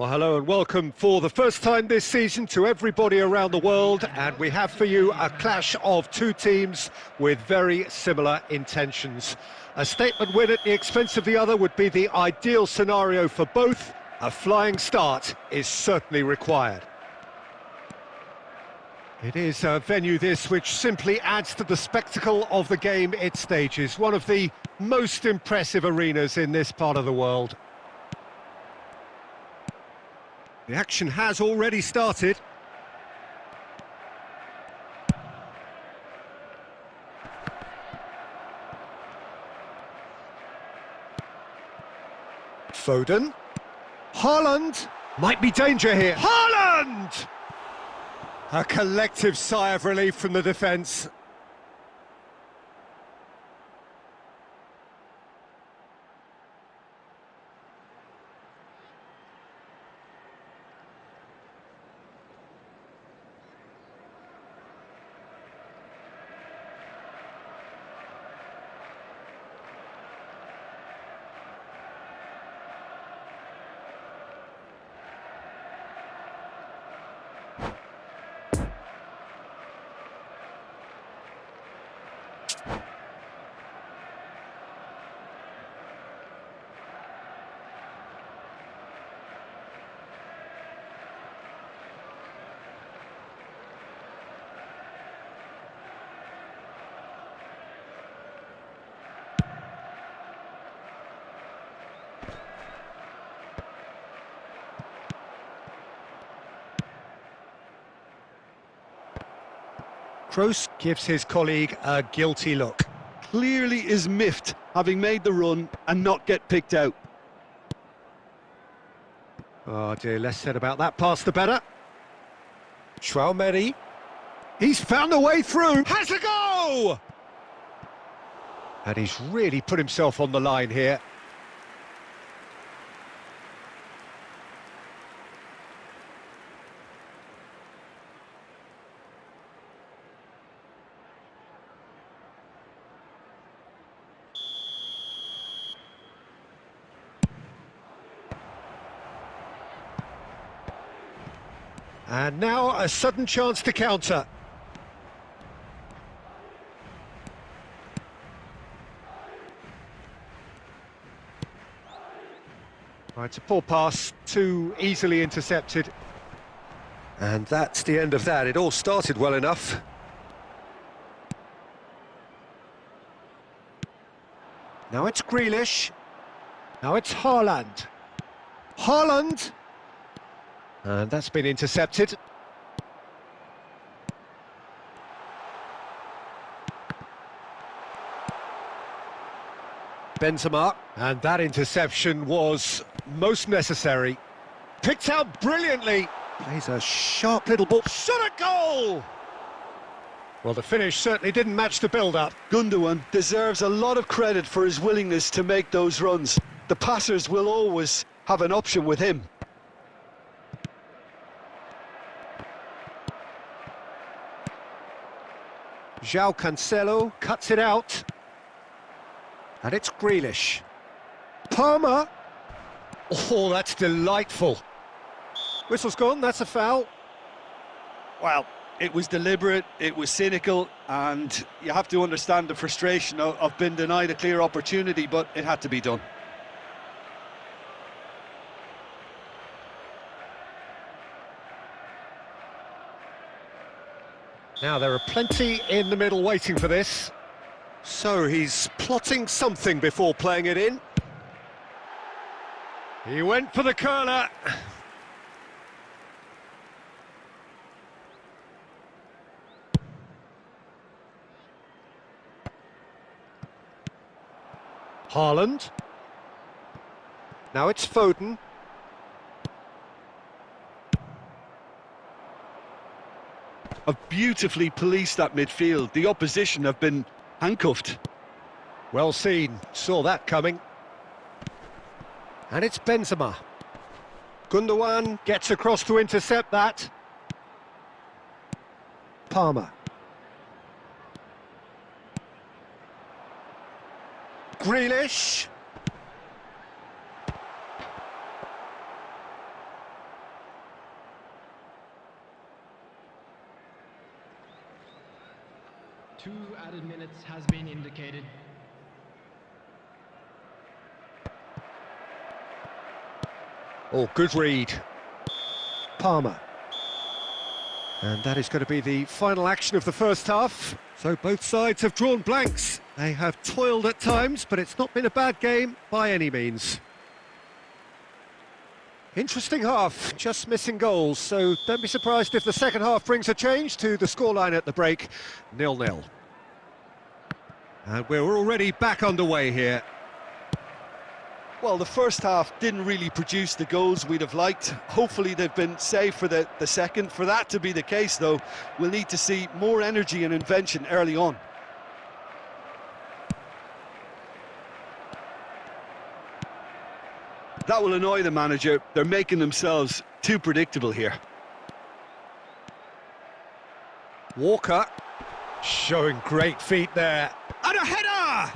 Well, hello and welcome for the first time this season to everybody around the world, and we have for you a clash of two teams with very similar intentions. A statement win at the expense of the other would be the ideal scenario for both. A flying start is certainly required. It is a venue this which simply adds to the spectacle of the game it stages, one of the most impressive arenas in this part of the world. The action has already started. Foden. Haaland. Might be danger here. Haaland! A collective sigh of relief from the defence. Kroos gives his colleague a guilty look. Clearly is miffed, having made the run and not get picked out. Oh dear, less said about that pass the better. Turnip. He's found a way through. Has a go! And he's really put himself on the line here. And now a sudden chance to counter. Right, it's a poor pass, too easily intercepted. And that's the end of that. It all started well enough. Now it's Grealish. Now it's Haaland. Haaland! And that's been intercepted. Benzema, and that interception was most necessary. Picked out brilliantly. Plays a sharp little ball. Shot a goal! Well, the finish certainly didn't match the build-up. Gundogan deserves a lot of credit for his willingness to make those runs. The passers will always have an option with him. João Cancelo cuts it out. And it's Grealish. Palmer. Oh, that's delightful. Whistle's gone, that's a foul. Well, it was deliberate, it was cynical, and you have to understand the frustration of being denied a clear opportunity, but it had to be done. Now, there are plenty in the middle waiting for this. So he's plotting something before playing it in. He went for the curler. Haaland. Now it's Foden. Have beautifully policed that midfield. The opposition have been handcuffed. Well seen, saw that coming. And it's Benzema. Gundogan gets across to intercept that. Palmer. Grealish. Two added minutes has been indicated. Oh, good read. Palmer. And that is going to be the final action of the first half. So both sides have drawn blanks. They have toiled at times, but it's not been a bad game by any means. Interesting half, just missing goals, so don't be surprised if the second half brings a change to the scoreline at the break, 0-0. And we're already back underway here. Well, the first half didn't really produce the goals we'd have liked. Hopefully they've been saved for the second. For that to be the case, though, we'll need to see more energy and invention early on. That will annoy the manager. They're making themselves too predictable here. Walker, showing great feet there. And a header!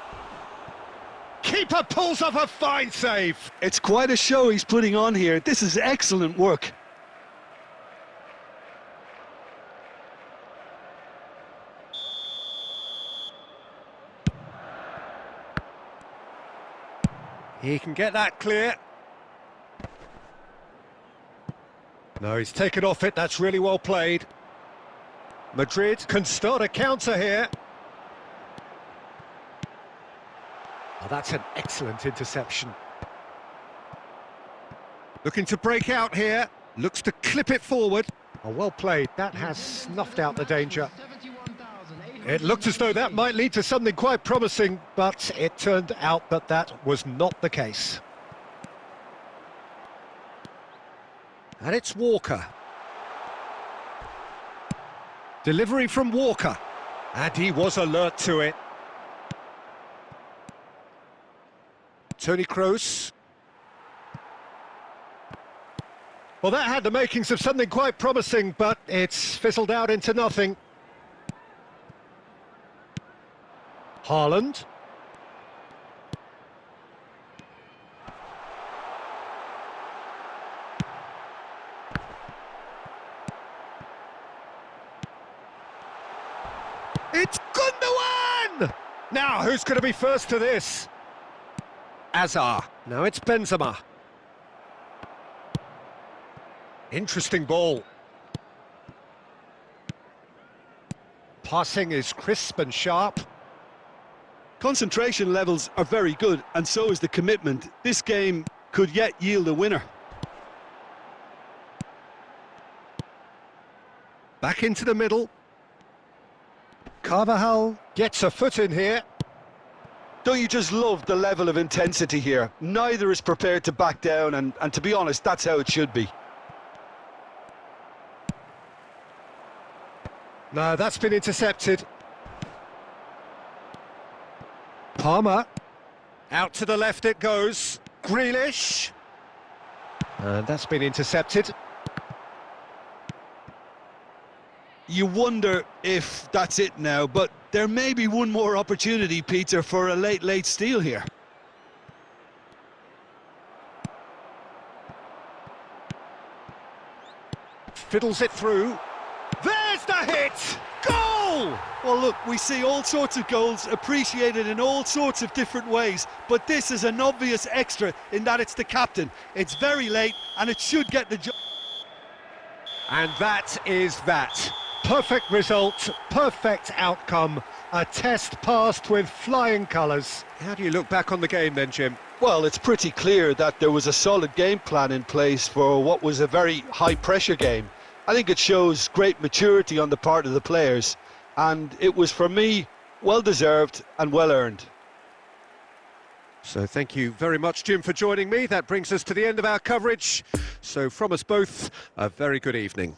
Keeper pulls off a fine save. It's quite a show he's putting on here. This is excellent work. He can get that clear. No, he's taken off it. That's really well played. Madrid can start a counter here. Oh, that's an excellent interception. Looking to break out here. Looks to clip it forward. Oh, well played. That has snuffed out the danger. It looked as though that might lead to something quite promising, but it turned out that that was not the case. And it's Walker. Delivery from Walker. And he was alert to it. Toni Kroos. Well, that had the makings of something quite promising, but it's fizzled out into nothing. Haaland. It's Gundogan! Now, who's going to be first to this? Azar. Now it's Benzema. Interesting ball. Passing is crisp and sharp. Concentration levels are very good, and so is the commitment. This game could yet yield a winner. Back into the middle. Carvajal gets a foot in here. Don't you just love the level of intensity here? Neither is prepared to back down, and to be honest, that's how it should be. No, that's been intercepted. Palmer. Out to the left it goes. Grealish. And that's been intercepted. You wonder if that's it now, but there may be one more opportunity, Peter, for a late steal here. Fiddles it through. There's the hit! Goal! Well, look, we see all sorts of goals appreciated in all sorts of different ways, but this is an obvious extra in that it's the captain. It's very late, and it should get the job. And that is that. Perfect result, perfect outcome. A test passed with flying colours. How do you look back on the game then, Jim? Well, it's pretty clear that there was a solid game plan in place for what was a very high-pressure game. I think it shows great maturity on the part of the players, and it was, for me, well-deserved and well-earned. So thank you very much, Jim, for joining me. That brings us to the end of our coverage. So from us both, a very good evening.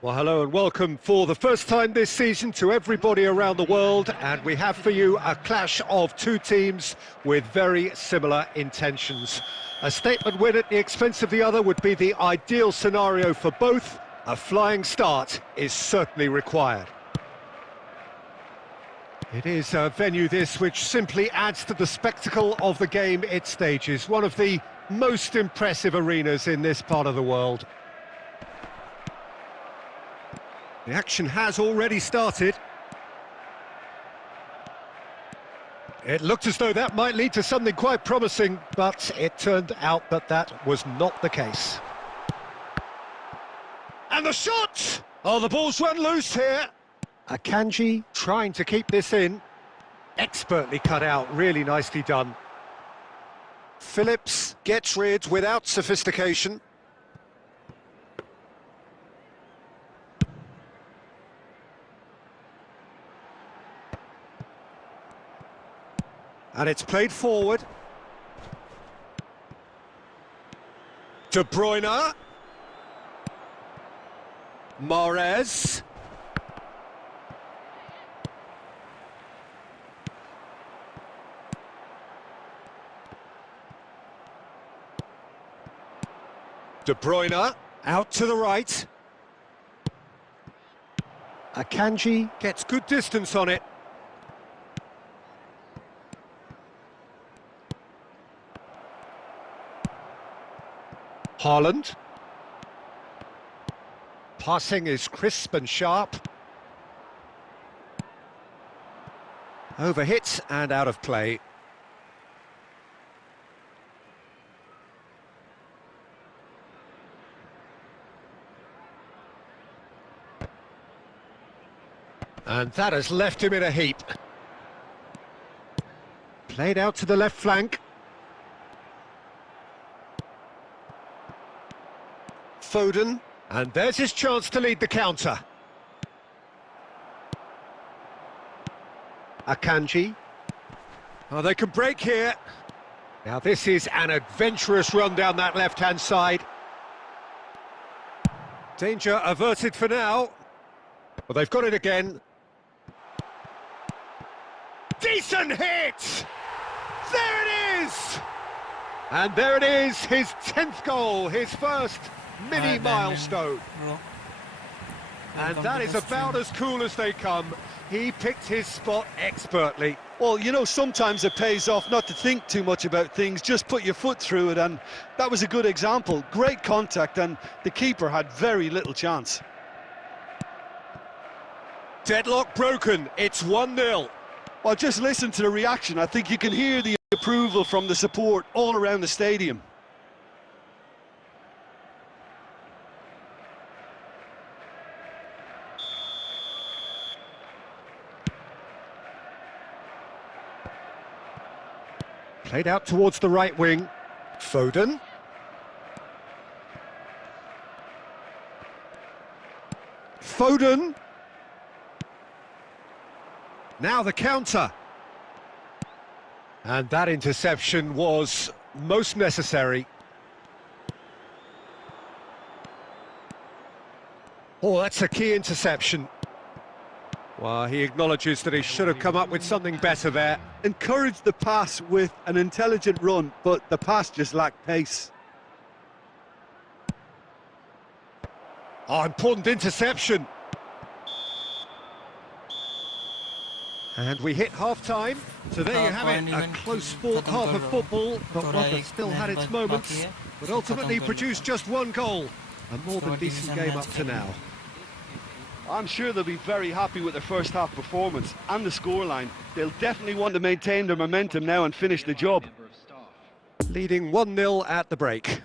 Well, hello and welcome for the first time this season to everybody around the world, and we have for you a clash of two teams with very similar intentions. A statement win at the expense of the other would be the ideal scenario for both. A flying start is certainly required. It is a venue this which simply adds to the spectacle of the game it stages, one of the most impressive arenas in this part of the world. The action has already started. It looked as though that might lead to something quite promising, but it turned out that that was not the case. And the shot! Oh, the ball's run loose here. Akanji trying to keep this in. Expertly cut out, really nicely done. Phillips gets rid without sophistication. And it's played forward. De Bruyne. Mahrez. De Bruyne out to the right. Akanji gets good distance on it. Haaland. Passing is crisp and sharp. Overhit and out of play. And that has left him in a heap. Played out to the left flank. Foden, and there's his chance to lead the counter. Akanji. Oh, they can break here. Now this is an adventurous run down that left-hand side. Danger averted for now. Well, they've got it again. Decent hit! There it is! And there it is, his 10th goal, his first mini milestone. And that is about as cool as they come. He picked his spot expertly. Well, you know, sometimes it pays off not to think too much about things, just put your foot through it, and that was a good example. Great contact, and the keeper had very little chance. Deadlock broken, it's 1-0. Well, just listen to the reaction. I think you can hear the approval from the support all around the stadium. Played out towards the right wing. Foden. Foden. Now the counter. And that interception was most necessary. Oh, that's a key interception. Well, he acknowledges that he should have come up with something better there. Encouraged the pass with an intelligent run, but the pass just lacked pace. Oh, important interception. And we hit half-time, so there you have it, a close fought half of football, but one that still had its moments, but ultimately produced just one goal. A more than decent game up to now. I'm sure they'll be very happy with their first half performance and the scoreline. They'll definitely want to maintain their momentum now and finish the job. Leading 1-0 at the break.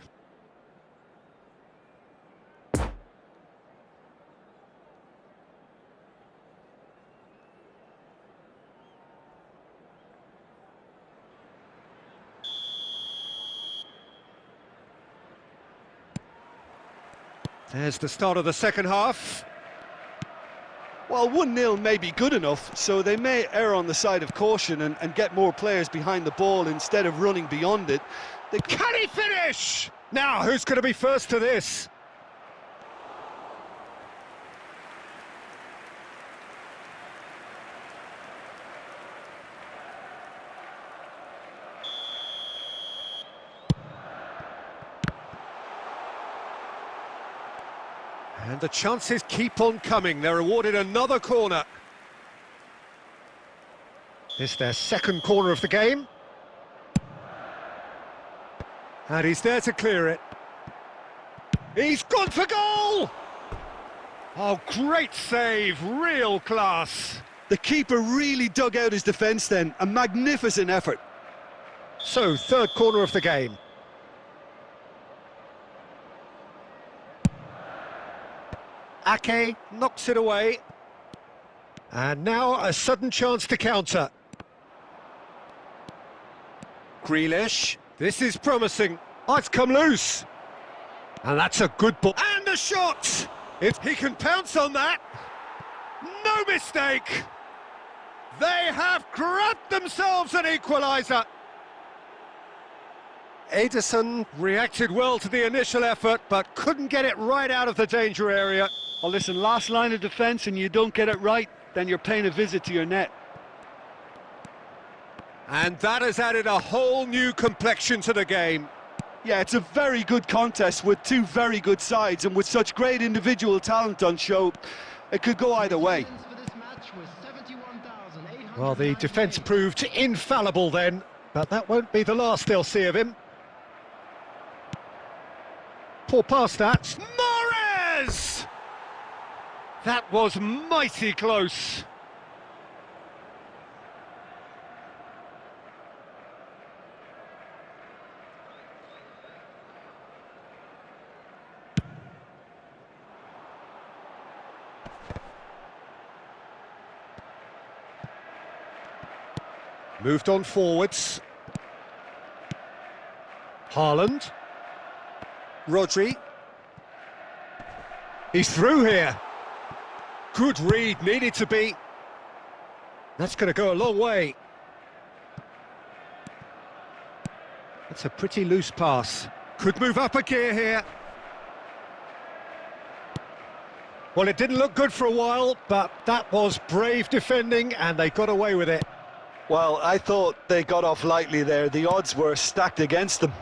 There's the start of the second half. Well, 1-0 may be good enough, so they may err on the side of caution and get more players behind the ball instead of running beyond it. Can he finish? Now, who's going to be first to this? And the chances keep on coming. They're awarded another corner. This their second corner of the game. And he's there to clear it. He's gone for goal! Oh, great save, real class. The keeper really dug out his defence then, a magnificent effort. So, third corner of the game. Ake knocks it away. And now a sudden chance to counter. Grealish, this is promising. Oh, it's come loose. And that's a good ball. And a shot! If he can pounce on that, no mistake! They have grabbed themselves an equaliser. Ederson reacted well to the initial effort, but couldn't get it right out of the danger area. Well, listen, last line of defence and you don't get it right, then you're paying a visit to your net. And that has added a whole new complexion to the game. Yeah, it's a very good contest with two very good sides, and with such great individual talent on show, it could go either way. Well, the defence proved infallible then, but that won't be the last they'll see of him. Poor pass that. Morris! That was mighty close. Moved on forwards. Haaland. Rodri. He's through here. Good read, needed to be. That's going to go a long way. That's a pretty loose pass. Could move up a gear here. Well, it didn't look good for a while, but that was brave defending and they got away with it. Well, I thought they got off lightly there. The odds were stacked against them.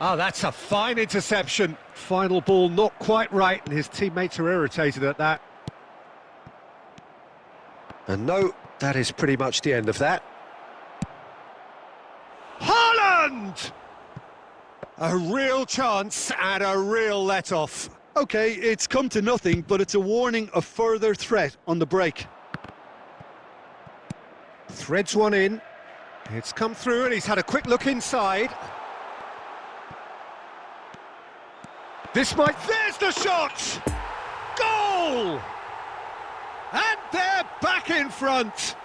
Oh, that's a fine interception. Final ball not quite right, and his teammates are irritated at that. And no, that is pretty much the end of that. Haaland! A real chance and a real let-off. Okay, it's come to nothing, but it's a warning of further threat on the break. Threads one in. It's come through and he's had a quick look inside. This might... There's the shot! Goal! And they're back in front.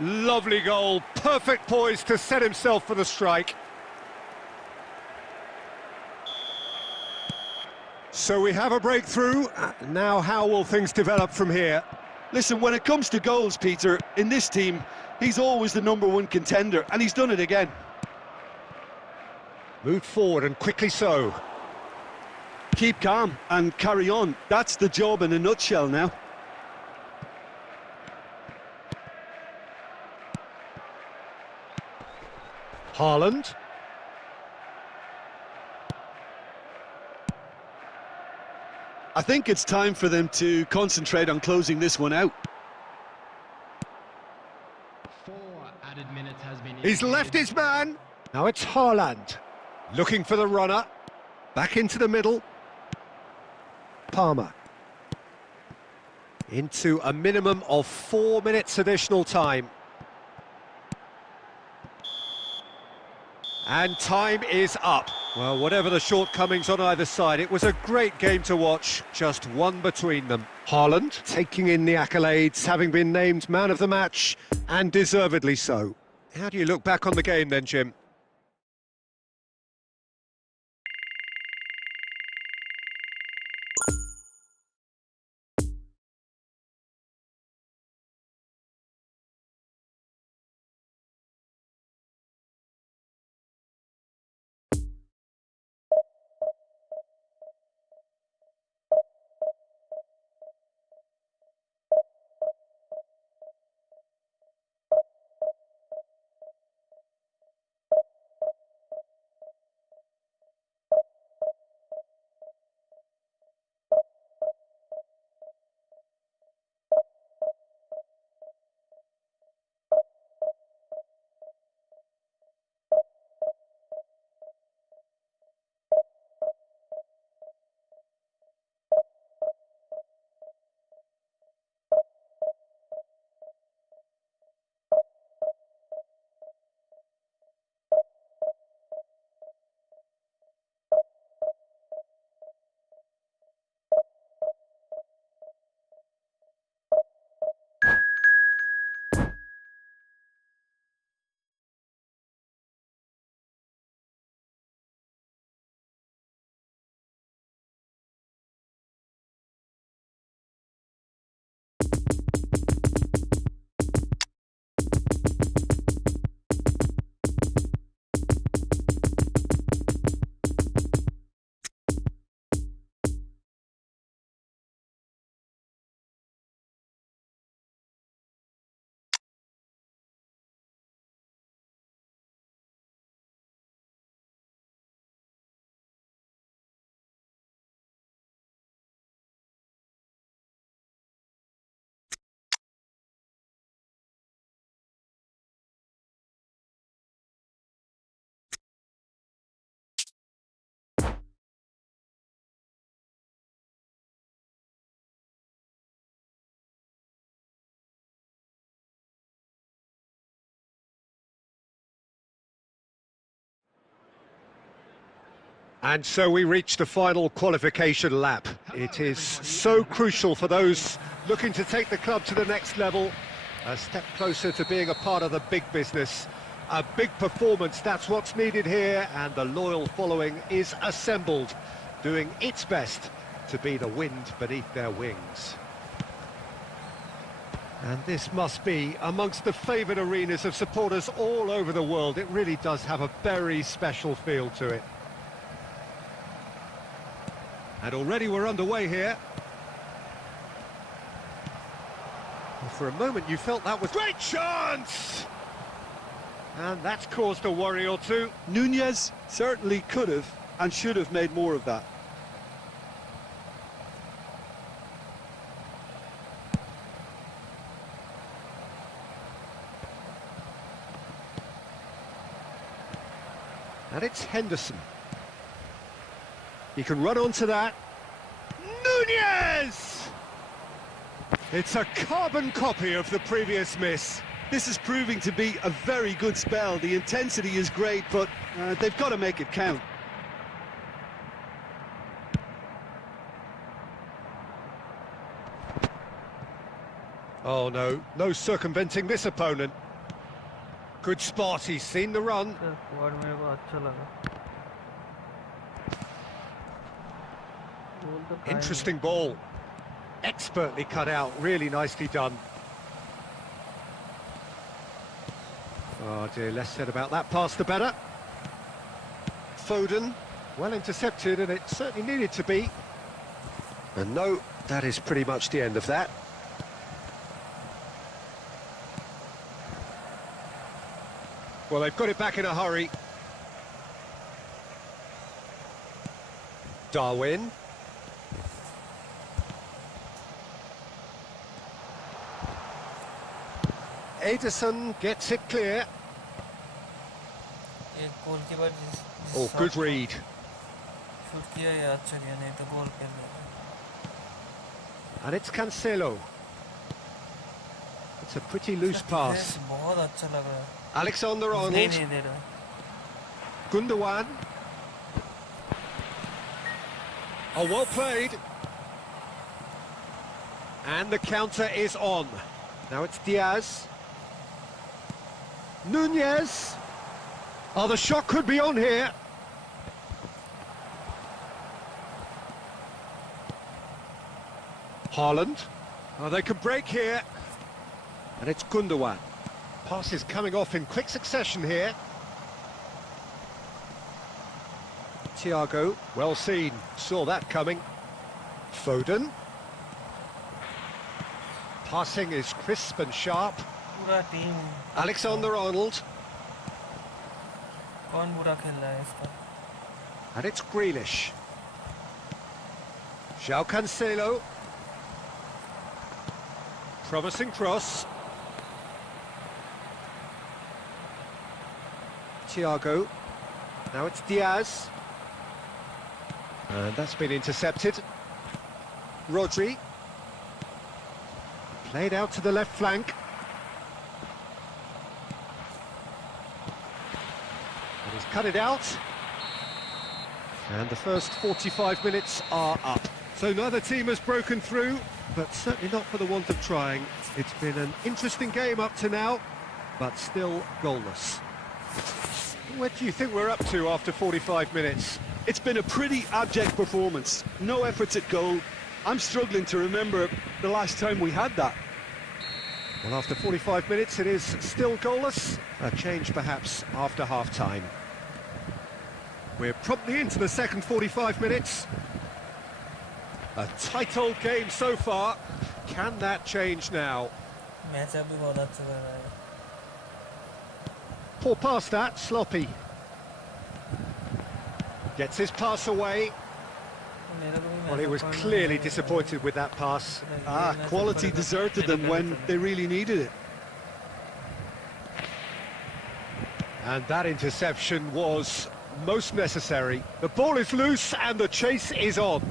Lovely goal. Perfect poise to set himself for the strike. So we have a breakthrough. Now how will things develop from here? Listen, when it comes to goals, Peter, in this team, he's always the #1 contender, and he's done it again. Moved forward and quickly so. Keep calm and carry on. That's the job in a nutshell now. Haaland. I think it's time for them to concentrate on closing this one out. 4 added minutes has been He's left his man. Now it's Haaland. Looking for the runner. Back into the middle. Palmer. Into a minimum of 4 minutes additional time. And time is up. Well, whatever the shortcomings on either side, it was a great game to watch, just one between them. Haaland taking in the accolades, having been named man of the match, and deservedly so. How do you look back on the game then, Jim? And so we reach the final qualification lap. It is so crucial for those looking to take the club to the next level, a step closer to being a part of the big business. A big performance, that's what's needed here, and the loyal following is assembled, doing its best to be the wind beneath their wings. And this must be amongst the favoured arenas of supporters all over the world. It really does have a very special feel to it. And already we're underway here. Well, for a moment you felt that was great chance! And that's caused a worry or two. Nunez certainly could have and should have made more of that. And it's Henderson. He can run onto that. Nunez! It's a carbon copy of the previous miss. This is proving to be a very good spell. The intensity is great, but they've got to make it count. Oh no, no circumventing this opponent. Good spot, he's seen the run. Interesting ball. Expertly cut out, really nicely done. Oh dear, less said about that pass the better. Foden, well intercepted, and it certainly needed to be. And no, that is pretty much the end of that. Well, they've got it back in a hurry. Darwin. Ederson gets it clear. Oh, good read. And it's Cancelo. It's a pretty loose pass. Alexander-Arnold. Gundogan. Oh, well played. And the counter is on. Now it's Diaz. Nunez. Oh, the shot could be on here. Haaland. Oh, they can break here. And it's Gundogan. Passes coming off in quick succession here. Thiago, well seen, saw that coming. Foden. Passing is crisp and sharp. Alexander-Arnold. And it's Grealish. João Cancelo. Promising cross. Thiago. Now it's Diaz. And that's been intercepted. Rodri. Played out to the left flank. And he's cut it out. And the first 45 minutes are up. So neither team has broken through, but certainly not for the want of trying. It's been an interesting game up to now, but still goalless. What do you think we're up to after 45 minutes? It's been a pretty abject performance. No efforts at goal. I'm struggling to remember the last time we had that. Well, after 45 minutes, it is still goalless. A change, perhaps, after half-time. We're promptly into the second 45 minutes. A tight old game so far. Can that change now? Poor pass that, sloppy. Gets his pass away. Well, he was clearly disappointed with that pass. Quality deserted them when they really needed it. And that interception was most necessary. The ball is loose and the chase is on.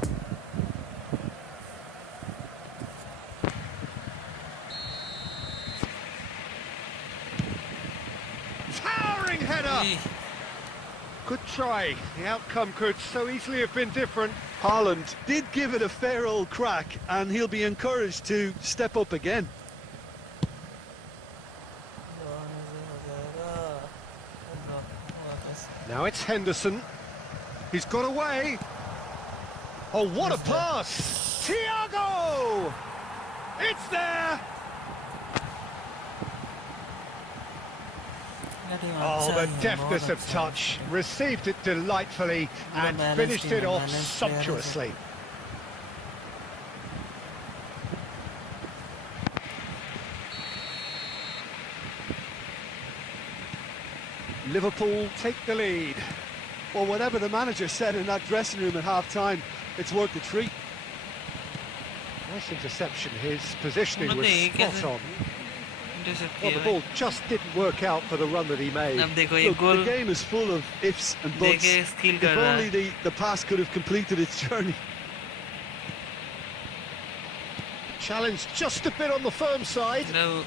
Towering header! Good try. The outcome could so easily have been different. Haaland did give it a fair old crack, and he'll be encouraged to step up again. Now it's Henderson. He's got away. Oh, what a pass! Thiago! It's there! Oh, the deftness of touch. Received it delightfully and finished it off sumptuously. Liverpool take the lead. Well, whatever the manager said in that dressing room at half-time, it's worth the treat. Nice interception. His positioning was spot on. Well, the ball just didn't work out for the run that he made. Look, the game is full of ifs and buts. If only the pass could have completed its journey. Challenge just a bit on the firm side. No.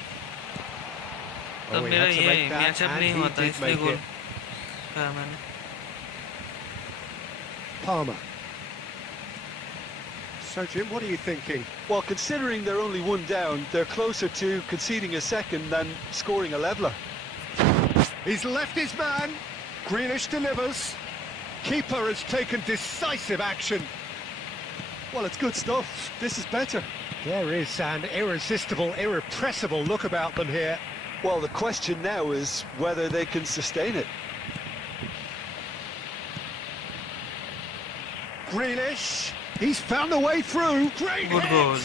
Oh, he had to make that, and he did make it. Palmer. So, Jim, what are you thinking? Well, considering they're only one down, they're closer to conceding a second than scoring a leveller. He's left his man. Grealish delivers. Keeper has taken decisive action. Well, it's good stuff. This is better. There is an irresistible, irrepressible look about them here. Well, the question now is whether they can sustain it. Grealish. He's found a way through. Great Good hit. goal.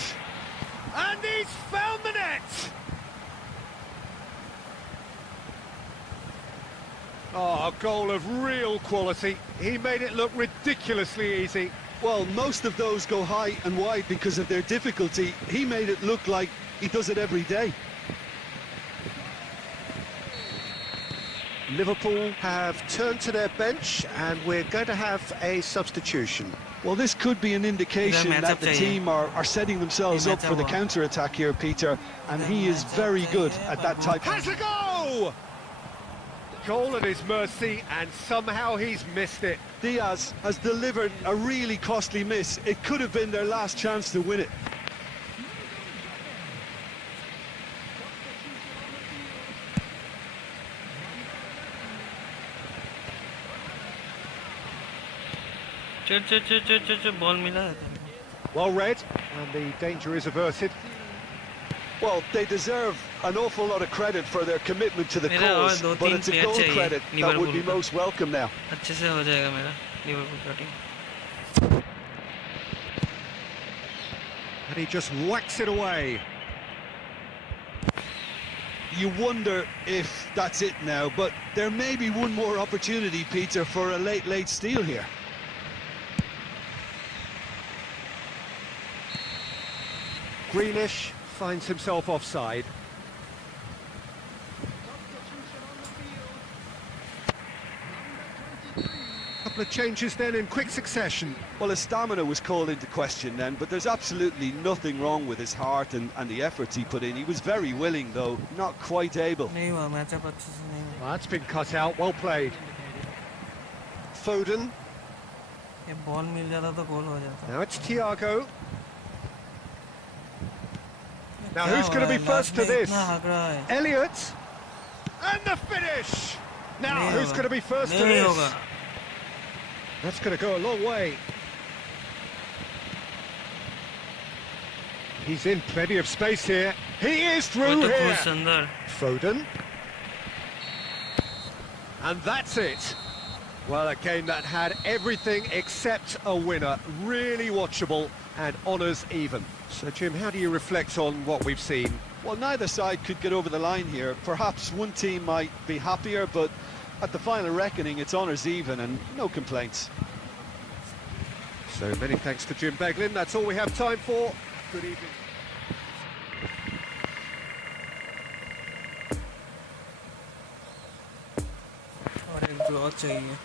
And he's found the net. Oh, a goal of real quality. He made it look ridiculously easy. Well, most of those go high and wide because of their difficulty. He made it look like he does it every day. Liverpool have turned to their bench and we're going to have a substitution. Well, this could be an indication that the team are setting themselves up for the counter-attack here, Peter, and he is very good at that type. Has a go! Goal at his mercy, and somehow he's missed it. Diaz has delivered a really costly miss. It could have been their last chance to win it. Ball मिला है Well read, and the danger is averted. Well, they deserve an awful lot of credit for their commitment to the cause, but it's a goal credit that would be most welcome now. अच्छे से हो जाएगा मेरा Liverpool का team. And he just whacks it away. You wonder if that's it now, but there may be one more opportunity, Peter, for a late steal here. Grealish finds himself offside. Couple of changes then in quick succession. Well, his stamina was called into question then, but there's absolutely nothing wrong with his heart and the efforts he put in. He was very willing, though, not quite able. Well, that's been cut out, well played. Foden. Now it's Thiago. Now who's going to be first to this? Elliott. And the finish! Now who's going to be first to this? That's going to go a long way. He's in plenty of space here. He is through here. Foden. And that's it. Well, a game that had everything except a winner. Really watchable and honours even. So, Jim, how do you reflect on what we've seen? Well, neither side could get over the line here. Perhaps one team might be happier, but at the final reckoning, it's honours even and no complaints. So many thanks to Jim Beglin. That's all we have time for. Good evening. और एक draw चाहिए.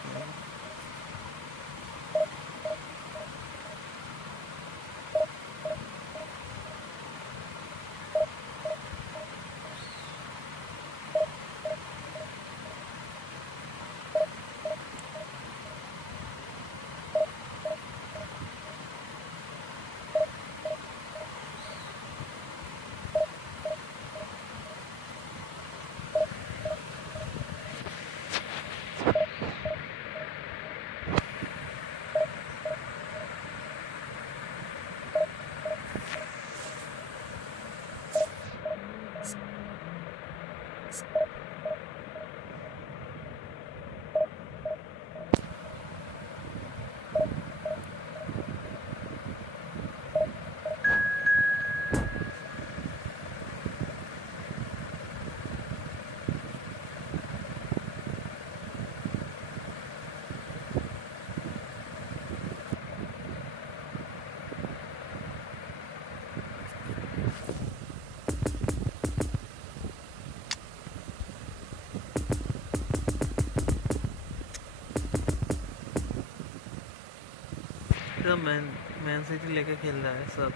तो man city लेके खेल रहा है सब,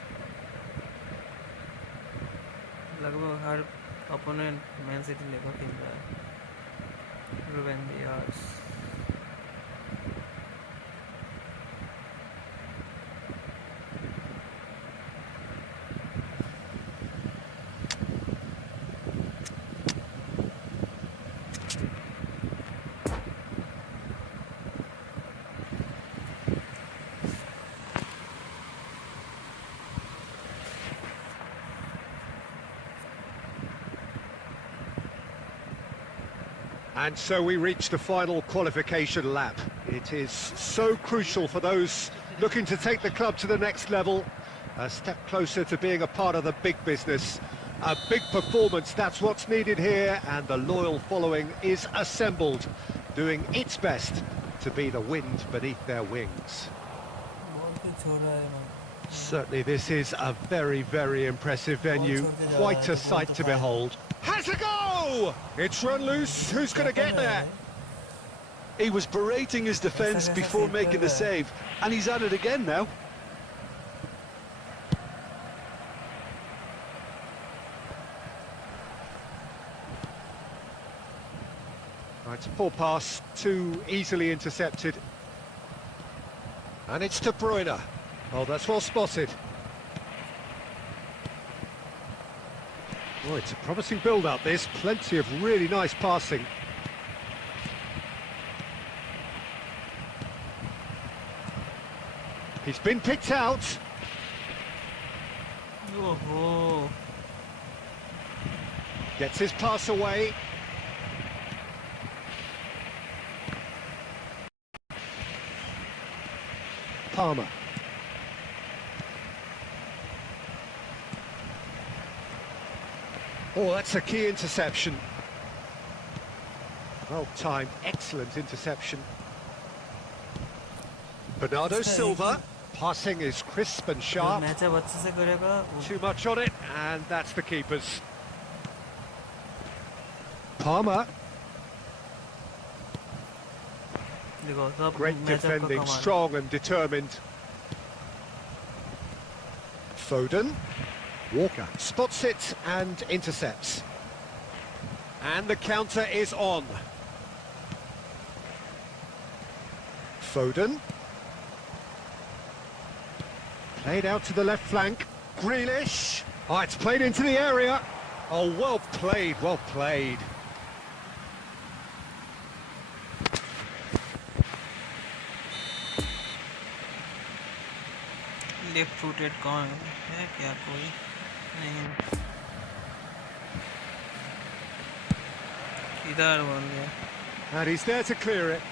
लगभग हर ओपोनेंट मैन सिटी लेकर खेल रहा है। रिवेंजियर्स And so we reach the final qualification lap. It is so crucial for those looking to take the club to the next level, a step closer to being a part of the big business. A big performance, that's what's needed here, and the loyal following is assembled, doing its best to be the wind beneath their wings. Certainly this is a very, very impressive venue, quite a sight to behold. Has a go! It's run loose, who's going to get there? He was berating his defence before making the save, and he's at it again now. Right, poor pass, too easily intercepted. And it's De Bruyne. Oh, that's well spotted. Oh, it's a promising build-up, this. Plenty of really nice passing. He's been picked out. Oh, Gets his pass away. Palmer. Oh, that's a key interception. Well timed, excellent interception. Bernardo Silva, passing is crisp and sharp. Too much on it, and that's the keeper's. Palmer. Great defending, strong and determined. Foden. Walker spots it and intercepts. And the counter is on. Foden. Played out to the left flank. Grealish. Oh, it's played into the area. Oh, well played, well played. Left-footed कौन है क्या कोई नहीं, इधर बोल गया। And he's there to clear it.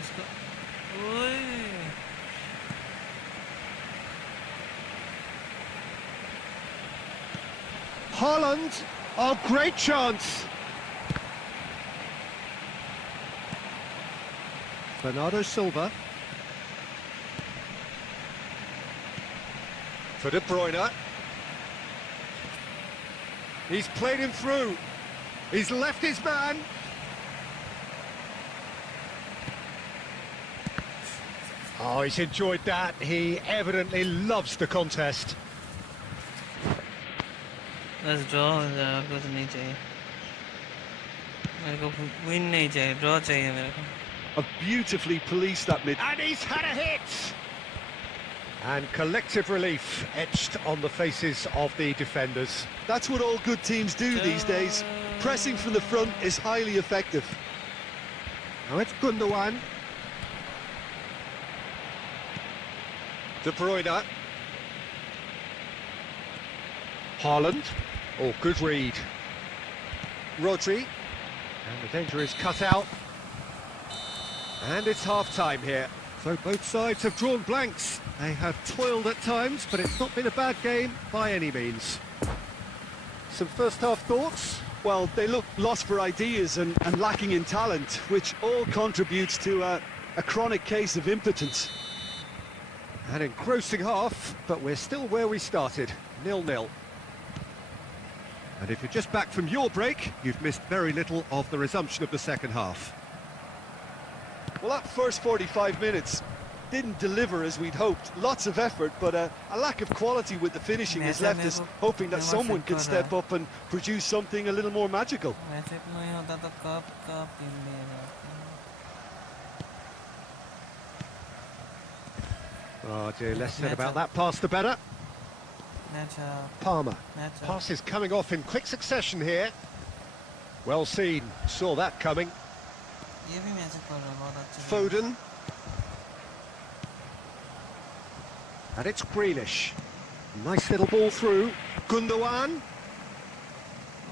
इसको ओए Haaland. Oh, great chance. Bernardo Silva. For De Bruyne. He's played him through. He's left his man. Oh, he's enjoyed that. He evidently loves the contest. बस draw हो जाए और कुछ नहीं चाहिए मेरे को, विन नहीं चाहिए, ड्रॉ चाहिए मेरे को। A beautifully policed that mid. And he's had a hit. And collective relief etched on the faces of the defenders. That's what all good teams do these days. Pressing from the front is highly effective. Now it's Gundogan. De Bruyne. Haaland. Oh, good read. Rodri. And the danger is cut out. And it's half-time here. So both sides have drawn blanks. They have toiled at times, but it's not been a bad game by any means. Some first-half thoughts? Well, they look lost for ideas and lacking in talent, which all contributes to a chronic case of impotence. An engrossing half, but we're still where we started, 0-0. And if you're just back from your break, you've missed very little of the resumption of the second half. Well, that first 45 minutes didn't deliver as we'd hoped. Lots of effort, but a lack of quality with the finishing has left us hoping that someone could step up and produce something a little more magical. Oh dear, less said about that pass the better. Palmer. Passes coming off in quick succession here. Well seen, saw that coming. Foden. And it's Grealish. Nice little ball through. Gundogan.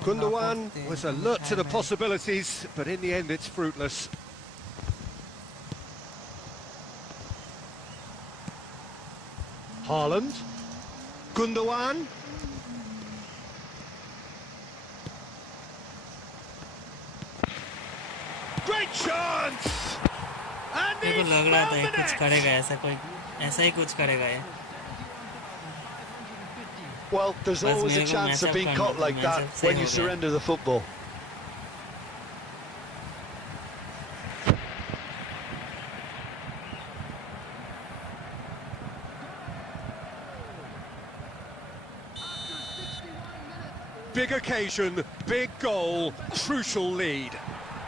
Gundogan was alert to the possibilities, but in the end it's fruitless. Haaland. Gundogan. Great chance! And मेरे को लग रहा था ये कुछ करेगा ऐसा ही कुछ करेगा ये. Well, there's always a chance of being caught like that when you surrender the football. Big occasion, big goal, crucial lead.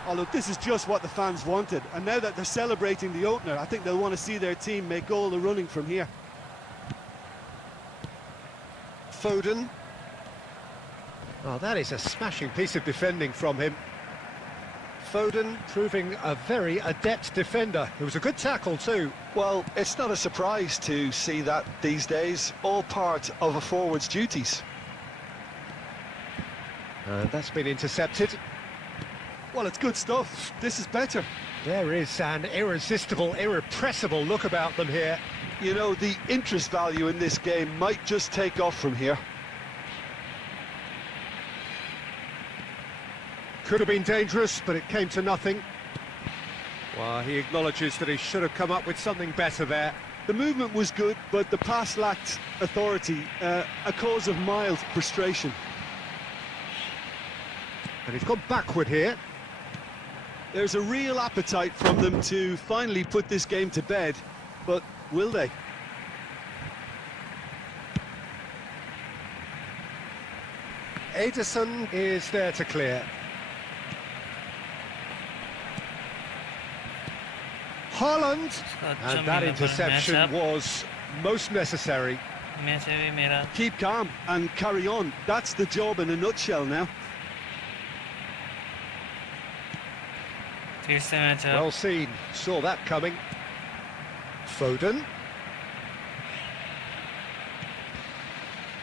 Oh look, this is just what the fans wanted, and now that they're celebrating the opener, I think they'll want to see their team make all the running from here. Foden. Oh, that is a smashing piece of defending from him. Foden proving a very adept defender. It was a good tackle too. Well, it's not a surprise to see that these days, all part of a forward's duties. That's been intercepted. Well, it's good stuff. This is better. There is an irresistible, irrepressible look about them here. You know, the interest value in this game might just take off from here. Could have been dangerous, but it came to nothing. Well, he acknowledges that he should have come up with something better there. The movement was good, but the pass lacked authority, a cause of mild frustration. And he's gone backward here. There's a real appetite from them to finally put this game to bed, but will they? Ederson is there to clear. Haaland, and that interception was most necessary. Keep calm and carry on. That's the job in a nutshell now. Well seen, saw that coming. Foden.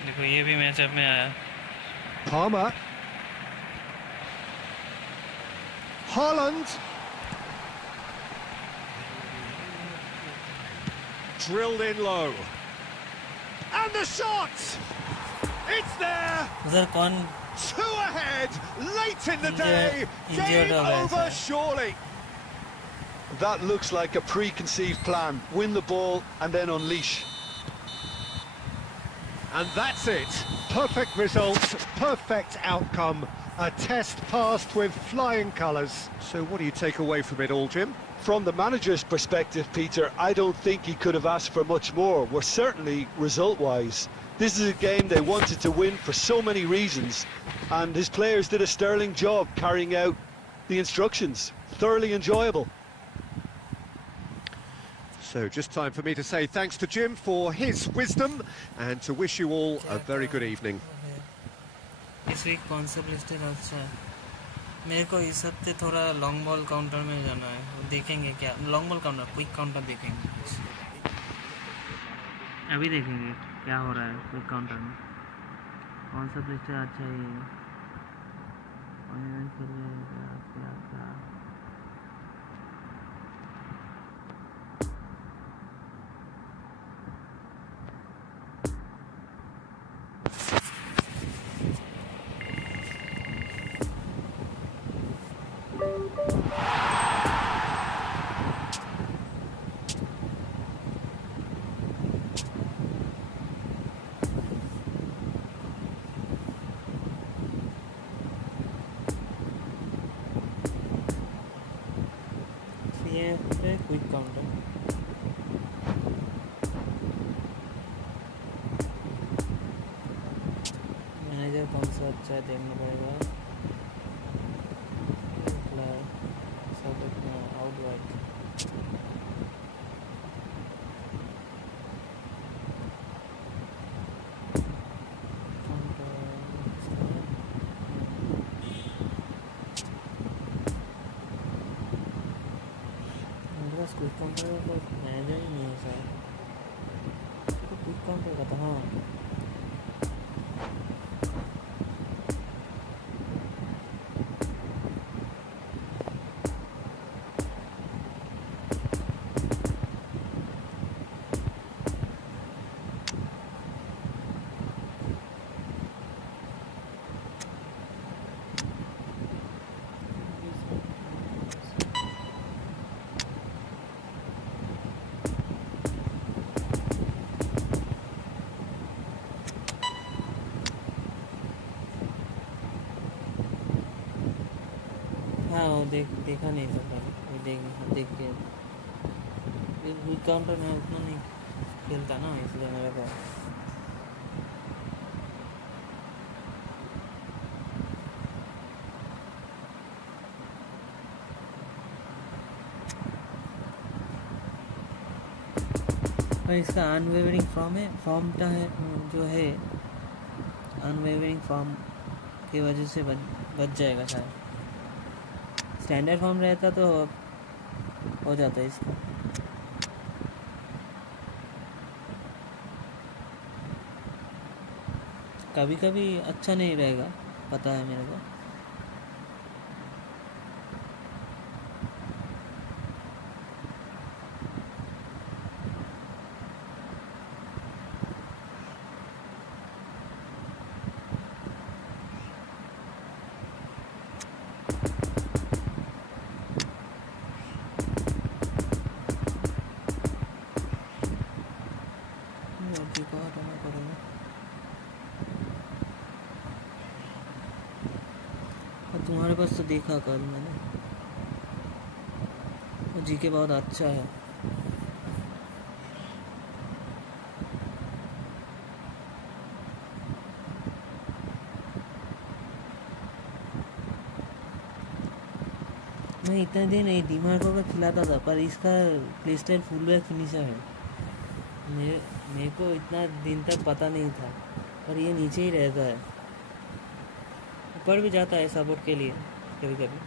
देखो ये भी matchup में आया. Palmer. Haaland. Drilled in low. And the shot! It's there! उधर कौन Two ahead, late in the day, game over surely. That looks like a preconceived plan. Win the ball and then unleash. And that's it. Perfect result, perfect outcome. A test passed with flying colours. So what do you take away from it all, Jim? From the manager's perspective, Peter, I don't think he could have asked for much more. Well, certainly result-wise. This is a game they wanted to win for so many reasons, and his players did a sterling job carrying out the instructions. Thoroughly enjoyable. So just time for me to say thanks to Jim for his wisdom and to wish you all a very good evening. इस week कौन सा प्लेस्टर अच्छा है? मेरे को इस हफ्ते थोड़ा लॉन्ग बॉल काउंटर में जाना है. देखेंगे क्या long ball counter, quick counter देखेंगे. अभी देखेंगे क्या हो रहा है क्विक काउंटर में. कौन सा प्लेस्टर अच्छा है? ऑनलाइन खेल रहे हैं क्या? क्विक काउंटर कौन सा अच्छा है देखना पड़ेगा। सब आउट वाइट क्विक काउंटर का कोई मैनेजर ही नहीं है शायद। तो क्विक काउंटर का था हाँ। हाँ वो देखा नहीं था पहले, वो देख के क्विक काउंटर में उतना नहीं खेलता ना, इसलिए मेरे को पर इसका अनवेवरिंग फॉर्म जो है अनवेवरिंग फॉर्म की वजह से बच जाएगा शायद। स्टैंडर्ड फॉर्म रहता तो हो जाता है इसका। कभी कभी अच्छा नहीं रहेगा, पता है मेरे को। तुम्हारे पास तो देखा कल मैंने, वो जीके बहुत अच्छा है। मैं इतने दिन नहीं डिमार्को का खिलाता था, पर इसका play style full back finisher है। मेरे को इतना दिन तक पता नहीं था, पर ये नीचे ही रहता है, ऊपर भी जाता है सपोर्ट के लिए कभी कभी।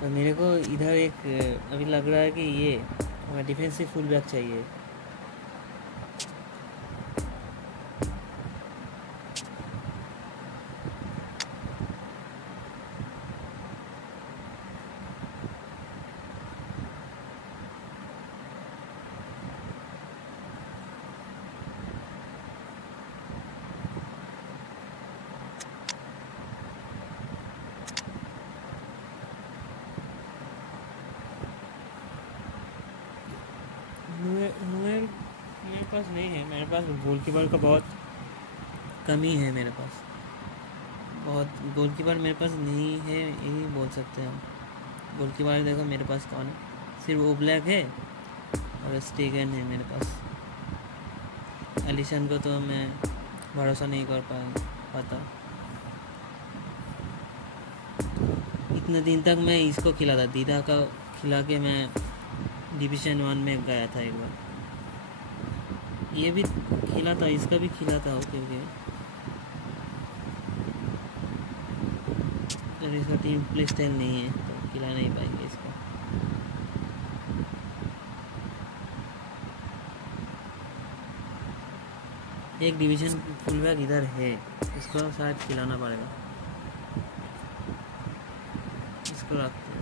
तो मेरे को इधर एक अभी लग रहा है कि ये हमें डिफेंसिव फुल बैक चाहिए। मेरे पास नहीं है, मेरे पास गोलकीपर का बहुत कमी है। मेरे पास बहुत गोलकीपर मेरे पास नहीं है, यही बोल सकते हैं हम। गोलकीपर देखो मेरे पास कौन है, सिर्फ वो ब्लैक है और स्टेगन है मेरे पास। एलिशन को तो मैं भरोसा नहीं कर पाता। इतने दिन तक मैं इसको खिला था, दीदा का खिला के मैं डिवीज़न 1 में गया था एक बार। ये भी खिला था, इसका भी खिला था। ओके अगर इसका टीम प्ले स्टाइल नहीं है तो खिला नहीं पाएंगे इसका। एक डिवीज़न फुल बैक इधर है, इसको शायद खिलाना पड़ेगा। इसको रखते हैं।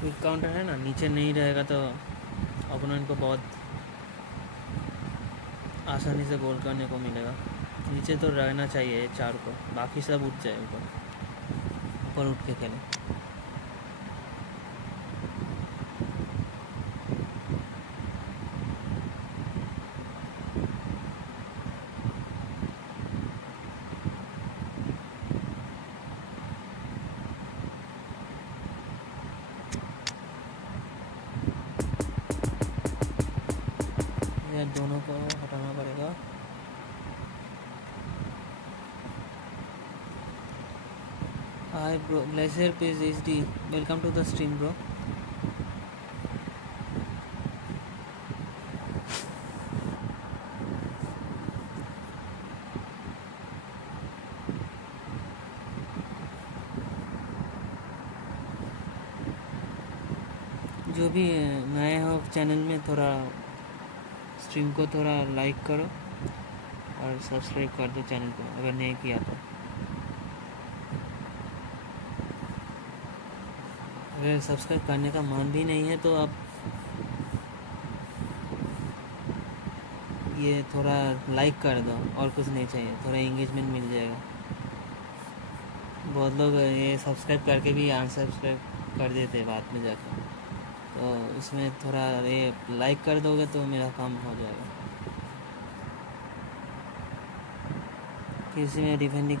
क्विक काउंटर है ना, नीचे नहीं रहेगा तो ओपोनेंट को बहुत आसानी से गोल करने को मिलेगा। नीचे तो रहना चाहिए चार को, बाकी सब उठ जाए ऊपर उठ के खेले। दोनों को हटाना पड़ेगा। Hi bro, Glacier Page HD. Welcome to the stream bro. जो भी नए हो चैनल में थोड़ा स्ट्रीम को थोड़ा लाइक करो और सब्सक्राइब कर दो चैनल को अगर नहीं किया तो। अगर सब्सक्राइब करने का मन भी नहीं है तो आप ये थोड़ा लाइक कर दो और कुछ नहीं चाहिए, थोड़ा एंगेजमेंट मिल जाएगा। बहुत लोग ये सब्सक्राइब करके भी अनसब्सक्राइब कर देते हैं बाद में जाकर, तो इसमें थोड़ा ये लाइक कर दोगे तो मेरा काम हो जाएगा। किसी में डिफेंडिंग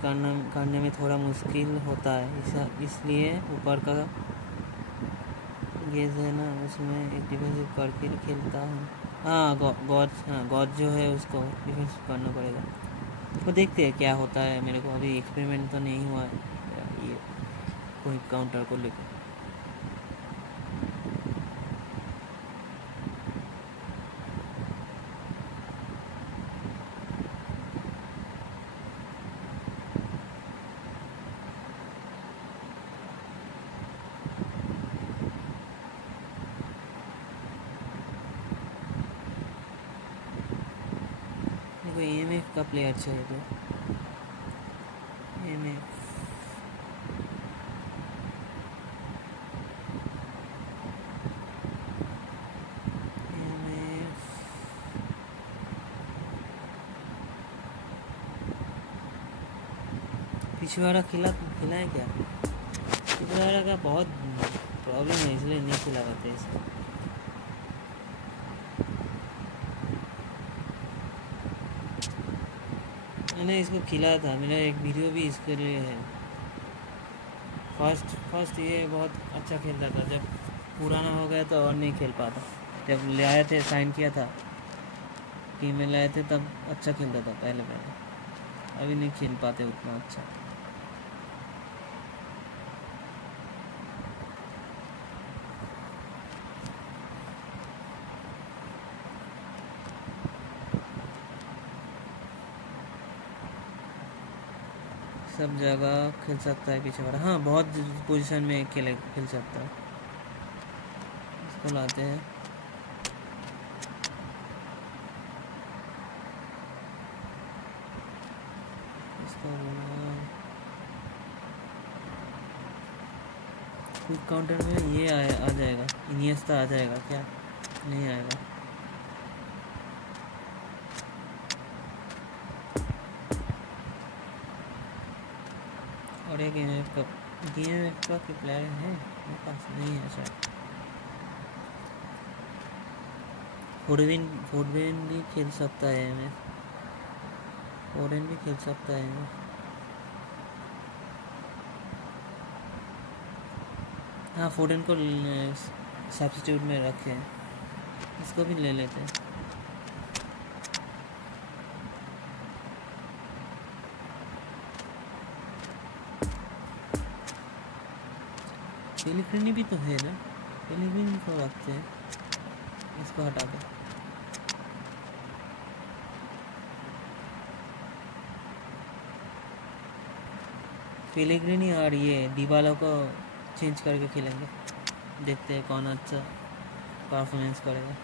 करने में थोड़ा मुश्किल होता है, इसलिए ऊपर का गेज है ना उसमें एक डिफेंसिव करके खेलता हूँ। हाँ गॉड जो है उसको डिफेंस करना पड़ेगा। तो देखते हैं क्या होता है। मेरे को अभी एक्सपेरिमेंट तो नहीं हुआ है ये कोई काउंटर को लेकर। EMF का प्लेयर चाहिए तो EMF पिछवाड़ा खिला है क्या? पिछवाड़ा का बहुत प्रॉब्लम है इसलिए नहीं खिला पाते इसको। मैंने इसको खिलाया था, मेरा एक वीडियो भी इसके लिए है। फर्स्ट ये बहुत अच्छा खेलता था, जब पुराना हो गया तो और नहीं खेल पाता। जब ले आए थे साइन किया था टीम में लाए थे तब अच्छा खेलता था पहले, अभी नहीं खेल पाते उतना अच्छा। सब जगह खेल सकता है पीछे वाला। हाँ बहुत पोजीशन में खेल सकता है। इसको लाते हैं। इसको क्विक काउंटर में ये आ जाएगा, इनिएस्टा आ जाएगा क्या? नहीं आएगा। और एक DMF का प्लेयर है मेरे पास, नहीं है शायद। फोर्डविन भी खेल सकता है MF, फोर्डविन भी खेल सकता है MF। हाँ फोर्डविन को सब्स्टिट्यूट में रखे हैं, इसको भी ले लेते हैं। पेलिग्रिनी भी तो है ना, पेलिग्रिनी को रखते हैं, इसको हटा दो। पेलिग्रिनी और ये डिबाला को चेंज करके खेलेंगे, देखते हैं कौन अच्छा परफॉर्मेंस करेगा।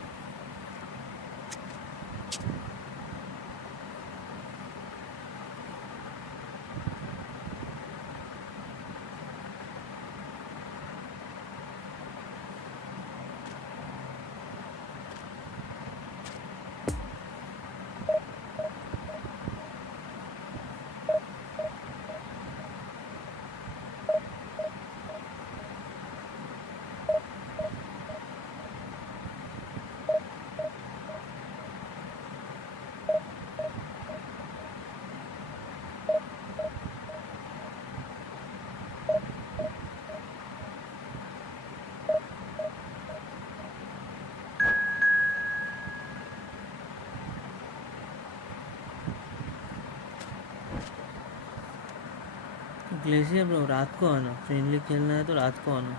ग्लेशियर ब्रो रात को आना, फ्रेंडली खेलना है तो रात को आना,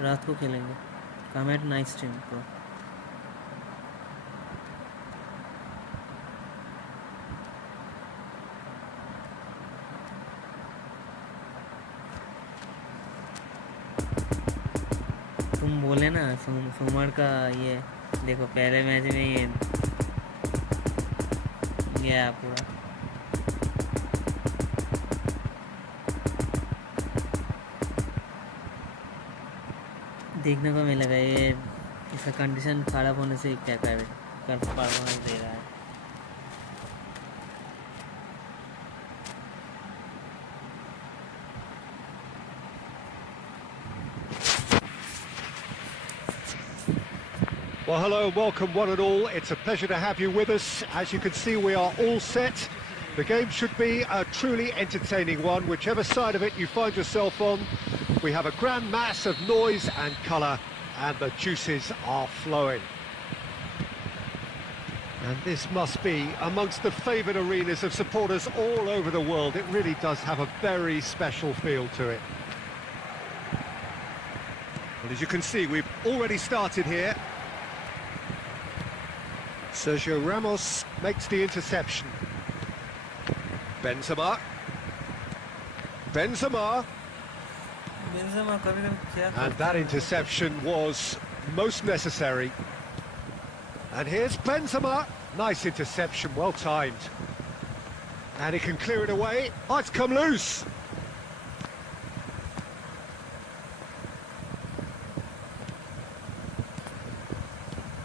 रात को खेलेंगे. कम एट नाइट स्ट्रीम ब्रो. तुम बोले ना सुमर का ये देखो पहले मैच में ये गया पूरा. देखने को मिलेगा ये इसका कंडीशन खराब होने से क्या कर परफॉर्मेंस दे रहा है. Well, hello and welcome one and all. It's a pleasure to have you with us. As you can see, we are all set. The game should be a truly entertaining one, whichever side of it you find yourself on. We have a grand mass of noise and colour, and the juices are flowing. And this must be amongst the favoured arenas of supporters all over the world. It really does have a very special feel to it. Well, as you can see, we've already started here. Sergio Ramos makes the interception. Benzema. And that interception was most necessary. And here's Benzema. Nice interception, well timed. And he can clear it away. Oh, it's come loose.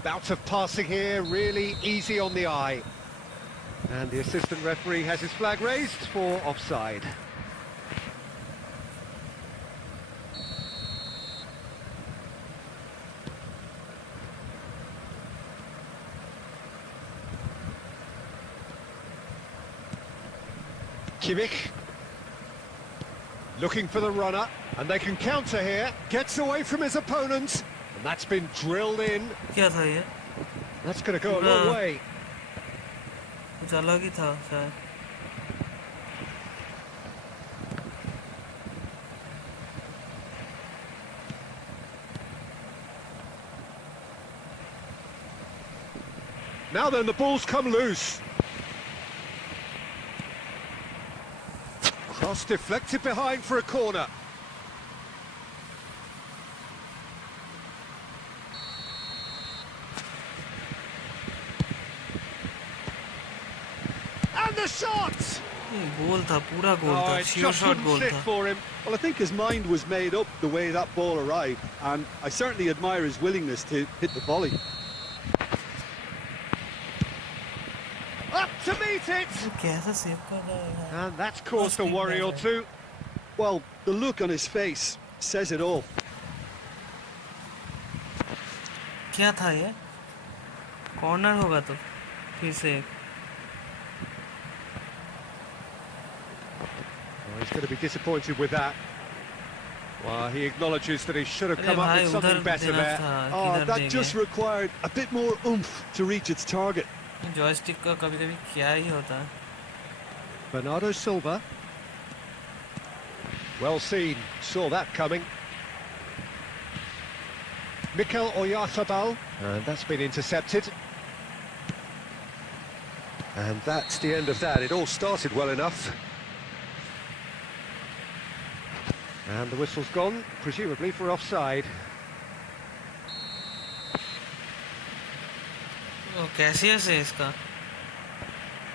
Bout of passing here, really easy on the eye. And the assistant referee has his flag raised for offside. Kimmich looking for the runner, and they can counter here. Gets away from his opponent, and that's been drilled in. क्या था ये? That's going to go a long way. कुछ अलग ही था शायद. Now then, the ball's come loose. Cross deflected behind for a corner. And the shot! गोल था, पूरा गोल था, sheer shot गोल था. For him. Well, I think his mind was made up the way that ball arrived, and I certainly admire his willingness to hit the volley. Up to meet it! कैसा save कर रहा है? And that's caused a worry or two. Well, the look on his face says it all. क्या था ये? Corner होगा तो फिर से. Well, he's going to be disappointed with that. Well, he acknowledges that he should have come up with something better there. Oh, that just required a bit more oomph to reach its target. Joystick का कभी-कभी क्या ही होता है. Bernardo Silva. Well seen, saw that coming. Mikel Oyarzabal, and that's been intercepted. And that's the end of that. It all started well enough. And the whistle's gone, presumably for offside. Cassius है इसका.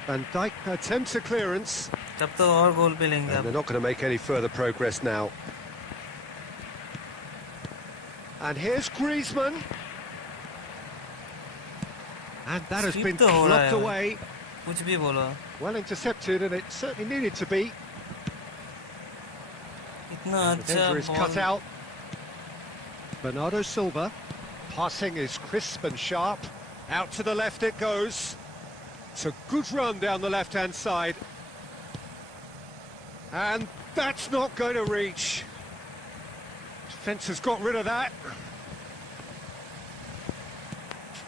Van Dijk attempts a clearance. तब तो और गोल पे लेंगे. And they're not going to make any further progress now. And here's Griezmann. And that has been blocked away. कुछ भी बोलो. Well intercepted, and it certainly needed to be. इतना अच्छा. The defender is cut out. Bernardo Silva. Passing is crisp and sharp. Out to the left it goes. It's a good run down the left-hand side. And that's not going to reach. Defence has got rid of that.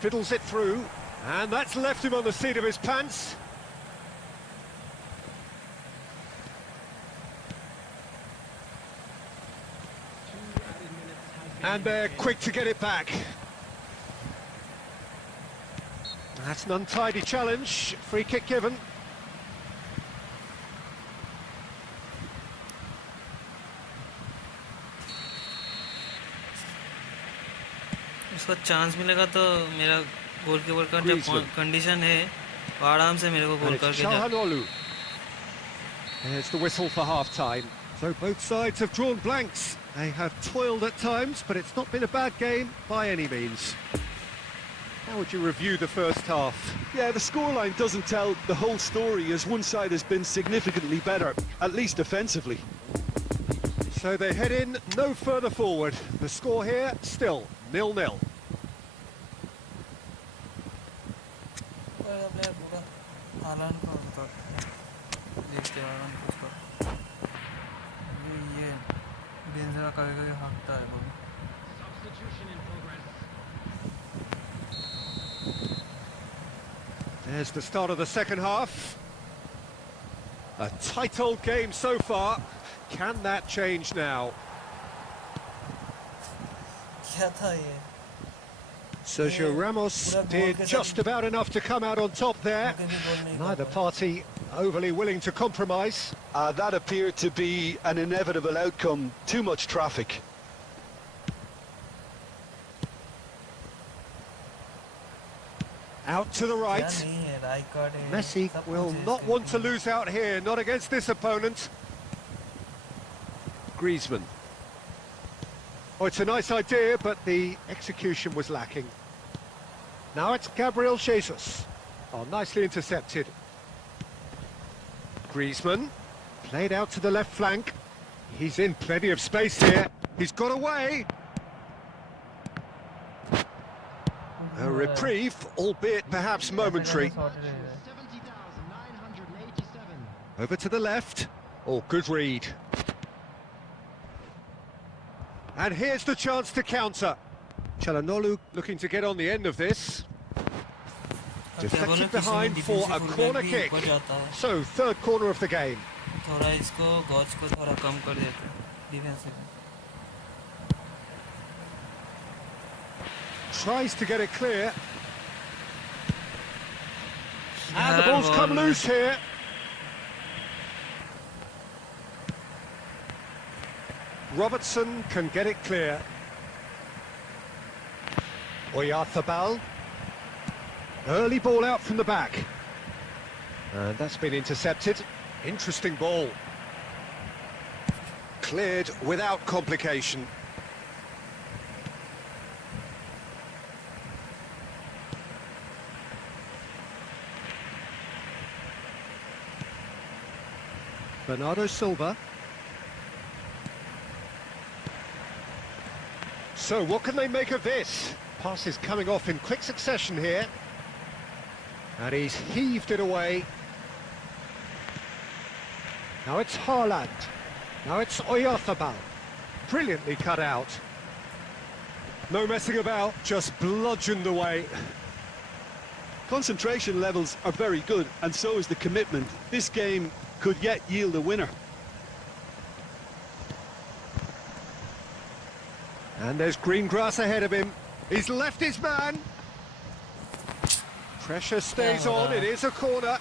Fiddles it through. And that's left him on the seat of his pants. And they're quick to get it back. That's an untidy challenge. Free kick given. उसका chance मिलेगा तो मेरा goalkeeper का जो condition है वो आराम से मेरे को गोल करके जाए. There's the whistle for half-time. So both sides have drawn blanks. They have toiled at times, but it's not been a bad game by any means. How would you review the first half? Yeah, the scoreline doesn't tell the whole story, as one side has been significantly better, at least defensively. So they head in no further forward. The score here still 0-0. There's the start of the second half. A tight old game so far. Can that change now? Sergio Ramos did just about enough to come out on top there. Neither party overly willing to compromise. That appeared to be an inevitable outcome. Too much traffic. Out to the right. Messi will not want to lose out here, not against this opponent. Griezmann. Oh, it's a nice idea, but the execution was lacking. Now it's Gabriel Jesus. Oh, nicely intercepted. Griezmann, played out to the left flank. He's in plenty of space here. He's got away. A reprieve, albeit perhaps momentary. Over to the left. Oh, good read. And here's the chance to counter. Çalhanoğlu looking to get on the end of this. Deflected behind for a corner kick. So, third corner of the game. Tries to get it clear. And the ball's come loose here. Robertson can get it clear. Oyarzabal. Early ball out from the back. And that's been intercepted. Interesting ball. Cleared without complication. Bernardo Silva. So what can they make of this? Pass is coming off in quick succession here. And he's heaved it away. Now it's Haaland. Now it's Oyarzabal. Brilliantly cut out. No messing about, just bludgeoned away. Concentration levels are very good, and so is the commitment. This game could yet yield a winner. And there's green grass ahead of him. He's left his man. Pressure stays on, it is a corner.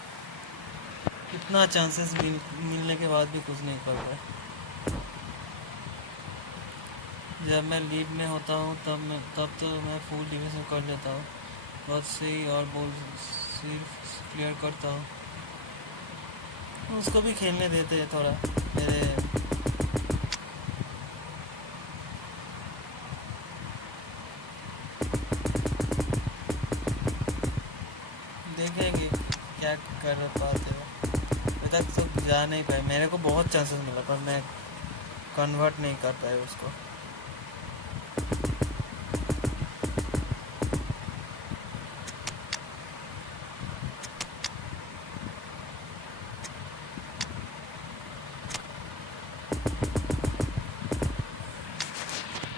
इतना chances मिलने के बाद भी कुछ नहीं कर रहा है. जब मैं लीड में होता हूँ तब तो मैं फुल डिफेंस कर लेता हूँ. बहुत सही और बॉल सिर्फ क्लियर करता हूँ. उसको भी खेलने देते हैं थोड़ा मेरे. देखेंगे क्या कर पाते हैं. अभी तक तो जा नहीं पाए. मेरे को बहुत चांसेस मिला पर मैं कन्वर्ट नहीं कर पाया उसको.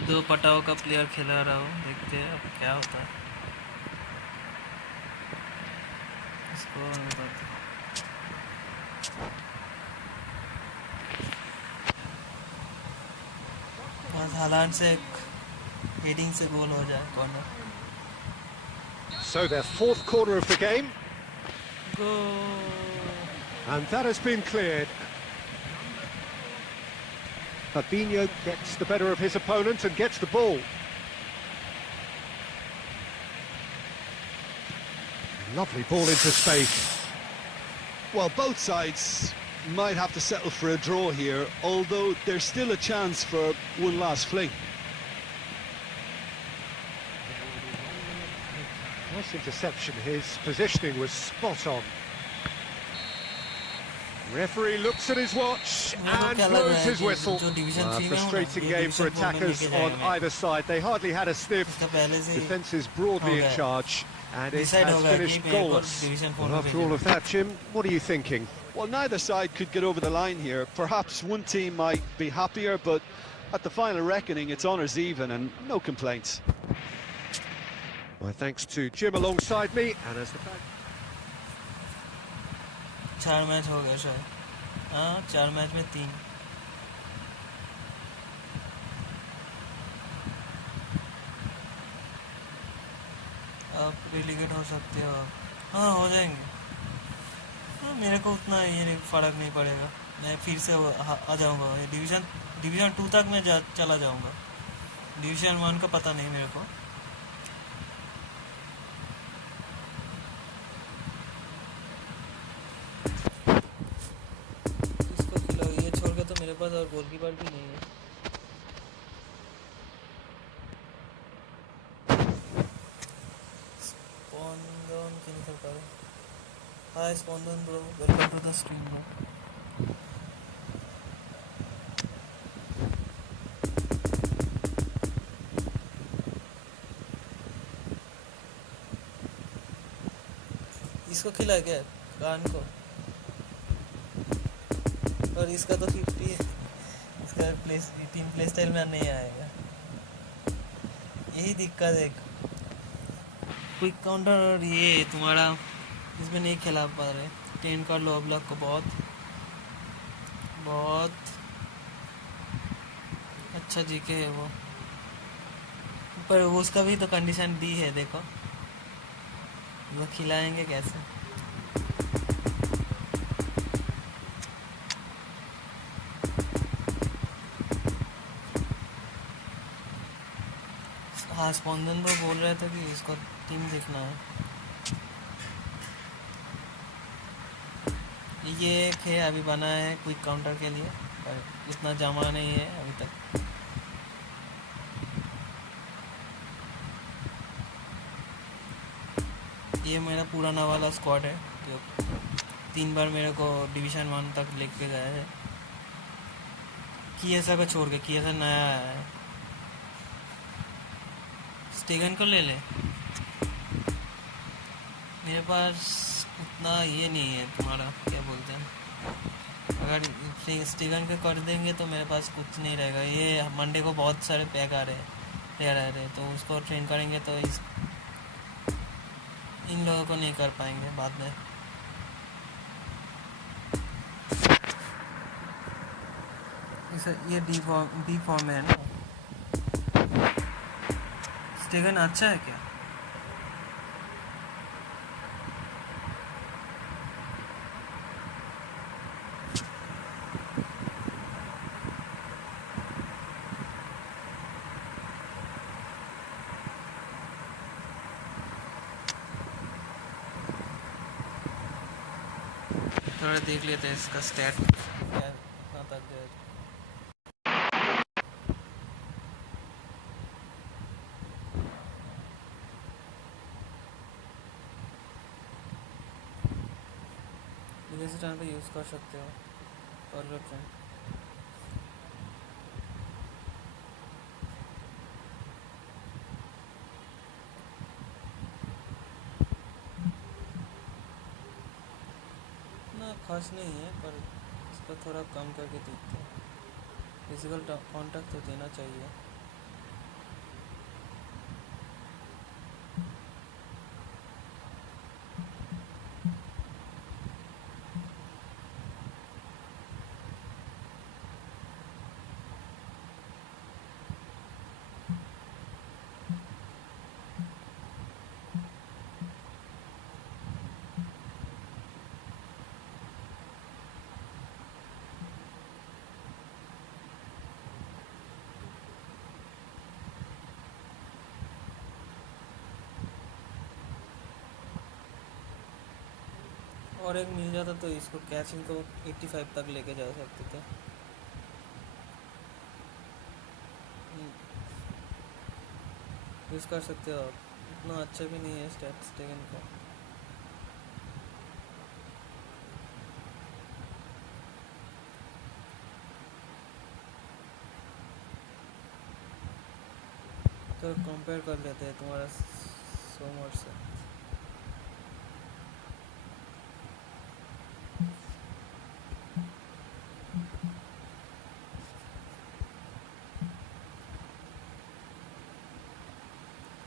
दो पटाव का प्लेयर खिला रहा हूँ. देखते हैं अब क्या होता है. हालांकि से एक हेडिंग से गोल हो जाए corner. So their fourth corner of the game, goal. and that has been cleared. Fabinho gets the better of his opponent and gets the ball. Lovely ball into space. Well, both sides might have to settle for a draw here, although there's still a chance for one last fling. Nice interception, his positioning was spot on. Referee looks at his watch and blows his whistle. A frustrating game for attackers on either side. They hardly had a sniff. Defence is broadly in charge and it has finished goalless. Well, after all of that, Jim, what are you thinking? Well, neither side could get over the line here. Perhaps one team might be happier, but at the final reckoning, it's honours even and no complaints. My thanks to Jim alongside me, and as the fact... 4 match हो गए शायद। हाँ, 4 match में 3। आप relegate हो सकते हो। हाँ, हो जाएंगे। हाँ, मेरे को उतना ये फर्क नहीं पड़ेगा। मैं फिर से आ जाऊंगा। डिवीज़न 2 तक मैं चला जाऊंगा। डिवीज़न 1 का पता नहीं मेरे को। इसको खिलाओ, ये छोड़ के तो मेरे पास और गोलकीपर भी नहीं है। स्पॉन्डन क्यों नहीं कर पा रहे? Hi Spandan bro, welcome to the stream bro. इसको खिला क्या कान को? और इसका तो 50 है। इसका टीम प्ले स्टाइल में नहीं आएगा। यही दिक्कत है। क्विक काउंटर और ये तुम्हारा इसमें नहीं खिला पा रहे। 10 का लो ब्लॉक को बहुत अच्छा जीके है वो, पर उसका भी तो कंडीशन दी है। देखो वो खिलाएंगे कैसे? हाँ, स्पॉन्दन वो बोल रहे थे कि इसको टीम देखना है। ये एक है अभी बना है क्विक काउंटर के लिए, पर इतना जमा नहीं है अभी तक। ये मेरा पुराना वाला स्क्वाड है जो 3 बार मेरे को डिवीज़न 1 तक लेके गया है। किएसा को छोड़ के, किएसा नया आया है। स्टेगन को ले ले। मेरे पास उतना ये नहीं है, तुम्हारा क्या बोलते हैं। अगर स्टेगन को कर देंगे तो मेरे पास कुछ नहीं रहेगा। ये मंडे को बहुत सारे पैक आ रहे हैं, प्लेयर आ रहे हैं, तो उसको ट्रेन करेंगे तो इन लोगों को नहीं कर पाएंगे बाद में। ये बी फॉर्म है ना। स्टेगन अच्छा है क्या? थोड़ा देख लेते हैं इसका स्टैट कहाँ तक गया। टाइम पे यूज़ कर सकते हो फॉरवर्ड ट्रेंड। इतना खास नहीं है, पर इसको थोड़ा कम करके देखते हैं। फिजिकल कांटेक्ट तो देना चाहिए। और एक मिल जाता तो इसको कैचिंग को 85 तक लेके जा सकते थे। यूज़ कर सकते हो आप, उतना अच्छा भी नहीं है स्टैट्स टेकन का। तो कंपेयर कर लेते हैं तुम्हारा सोमर से।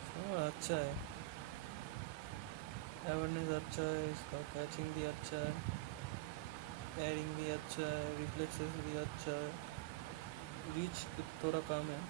सोमर अच्छा है, अवेयरनेस अच्छा है, इसका कैचिंग भी अच्छा है, पैरिंग भी अच्छा है, रिफ्लेक्सेस भी अच्छा है, रीच थोड़ा कम है।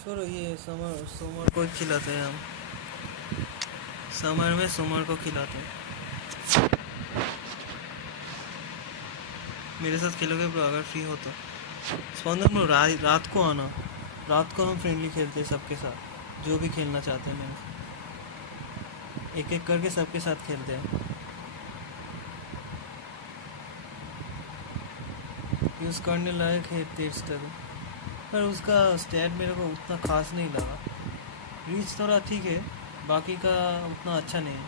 छोड़ो ये समर समर को खिलाते हैं हम, समर में समर को खिलाते हैं। मेरे साथ खेलोगे ब्रो अगर फ्री हो तो? स्पंदन ब्रो रात को आना, रात को हम फ्रेंडली खेलते हैं सबके साथ, जो भी खेलना चाहते हैं मेरे साथ। एक एक करके सबके साथ खेलते हैं। यूज़ करने लायक है तेज तक, पर उसका स्टैट मेरे को उतना खास नहीं लगा। रीच थोड़ा ठीक है, बाकी का उतना अच्छा नहीं है।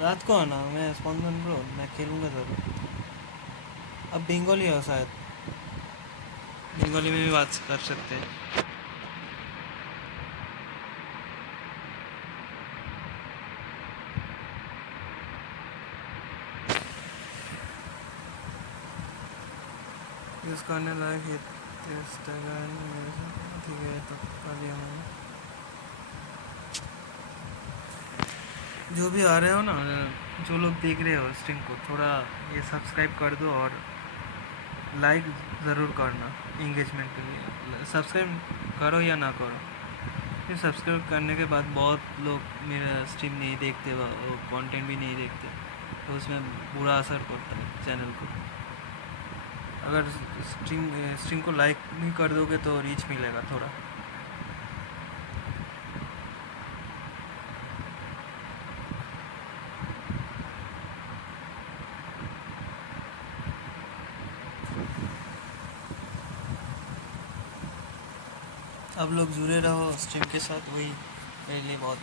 रात को आना, मैं स्पंदन ब्रो मैं खेलूँगा ज़रूर। अब बंगाली हो शायद, बंगाली में भी बात कर सकते हैं। यूज़ करने लायक है ठीक है, तो कर लिया मैंने। जो भी आ रहे हो ना, जो लोग देख रहे हो स्ट्रीम को, थोड़ा ये सब्सक्राइब कर दो और लाइक ज़रूर करना इंगेजमेंट के लिए। सब्सक्राइब करो या ना करो, फिर सब्सक्राइब करने के बाद बहुत लोग मेरा स्ट्रीम नहीं देखते, कंटेंट भी नहीं देखते, तो उसमें बुरा असर पड़ता है चैनल को। अगर स्ट्रीम को लाइक नहीं कर दोगे तो रीच मिलेगा थोड़ा। अब लोग जुड़े रहो स्ट्रीम के साथ, वही मेरे लिए बहुत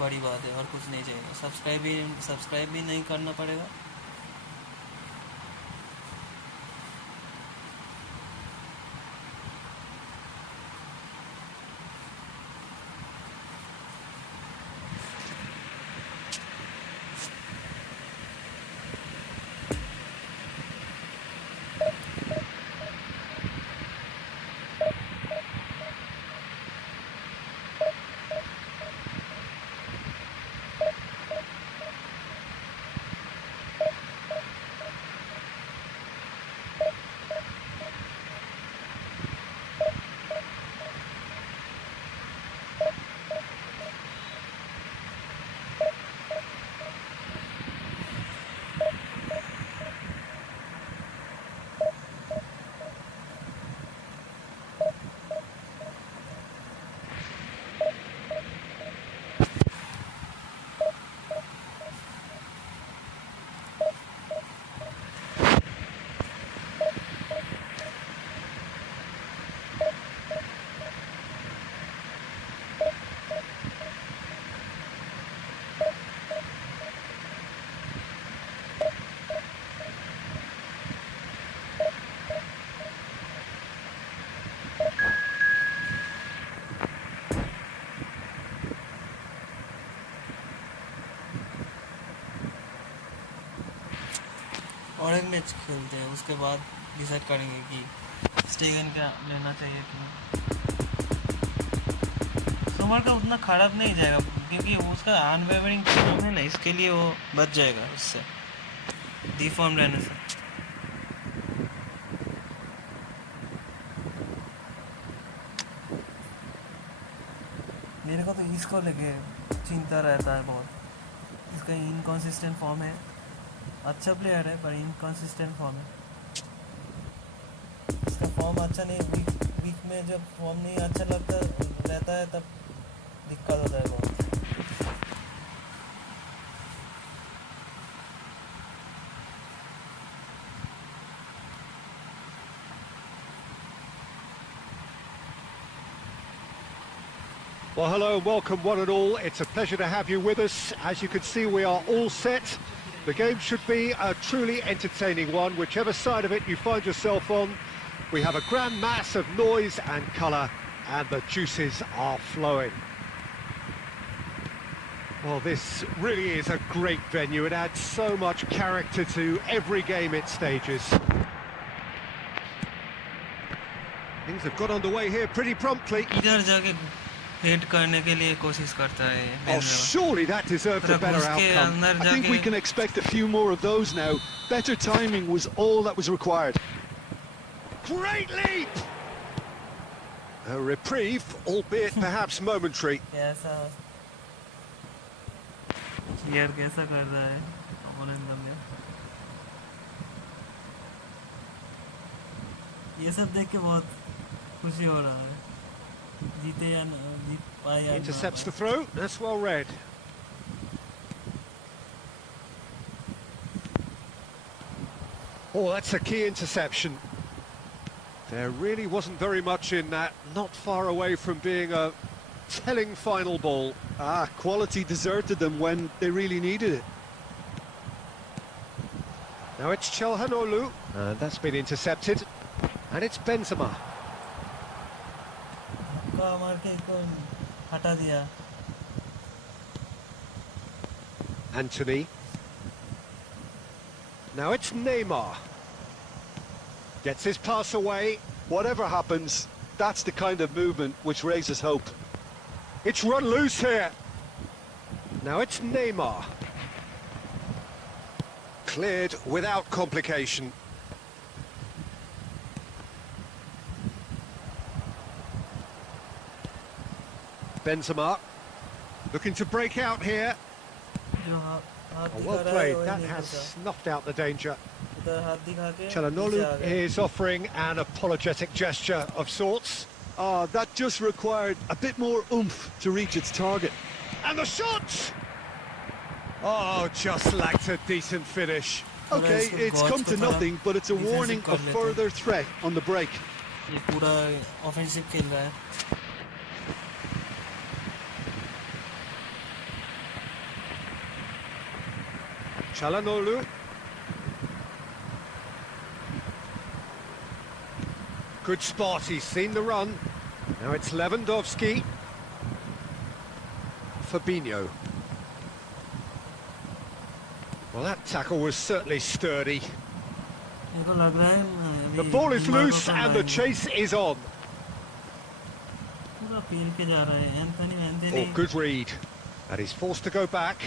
बड़ी बात है, और कुछ नहीं चाहिए। सब्सक्राइब भी नहीं करना पड़ेगा। और एक मैच खेलते हैं, उसके बाद डिसाइड करेंगे कि स्टेगन क्या लेना चाहिए कि नहीं। समर का उतना ख़राब नहीं जाएगा, क्योंकि उसका अनवेवरिंग है ना, इसके लिए वो बच जाएगा उससे, डिफॉर्म रहने से। मेरे को तो इसको लगे चिंता रहता है बहुत। इसका इनकंसिस्टेंट फॉर्म है, अच्छा प्लेयर है पर इनकंसिस्टेंट फॉर्म है। इसका फॉर्म अच्छा नहीं, वीक में जब फॉर्म नहीं अच्छा लगता रहता है तब दिक्कत होता है बहुत। Well, hello and welcome one and all. It's a pleasure to have you with us. As you can see, we are all set. The game should be a truly entertaining one, whichever side of it you find yourself on. We have a grand mass of noise and colour, and the juices are flowing. Well, this really is a great venue. It adds so much character to every game it stages. Things have got underway here pretty promptly. इधर जाके head करने के लिए कोशिश करता है। Oh, surely that deserved a better outcome. I think we can expect a few more of those now. Better timing was all that was required. Great leap! A reprieve, albeit perhaps momentary. कैसा clear कैसा कर रहा है opponent में, ये सब देख के बहुत खुशी हो रहा है। जीते या जीत पाए या Intercepts the throw, that's well read. Oh, that's a key interception. There really wasn't very much in that, not far away from being a telling final ball. Quality deserted them when they really needed it. Now it's Chelhanoglu, and that's been intercepted. And it's Benzema. मार के इसको हटा दिया। Anthony. Now it's Neymar. Gets his pass away. Whatever happens, that's the kind of movement which raises hope. It's run loose here. Now it's Neymar. Cleared without complication. Benzema looking to break out here. Oh, well played, that has snuffed out the danger. Chelhanoglu is offering an apologetic gesture of sorts. That just required a bit more oomph to reach its target. And the shot! Oh, just lacked a decent finish. Okay, it's come to nothing, but it's a warning of further threat on the break. ये पूरा offensive खेल रहा है। Chelhanoglu. Good spot, he's seen the run. Now it's Lewandowski. Fabinho. Well, that tackle was certainly sturdy. The ball is loose and the chase is on. Oh, good read. And he's forced to go back.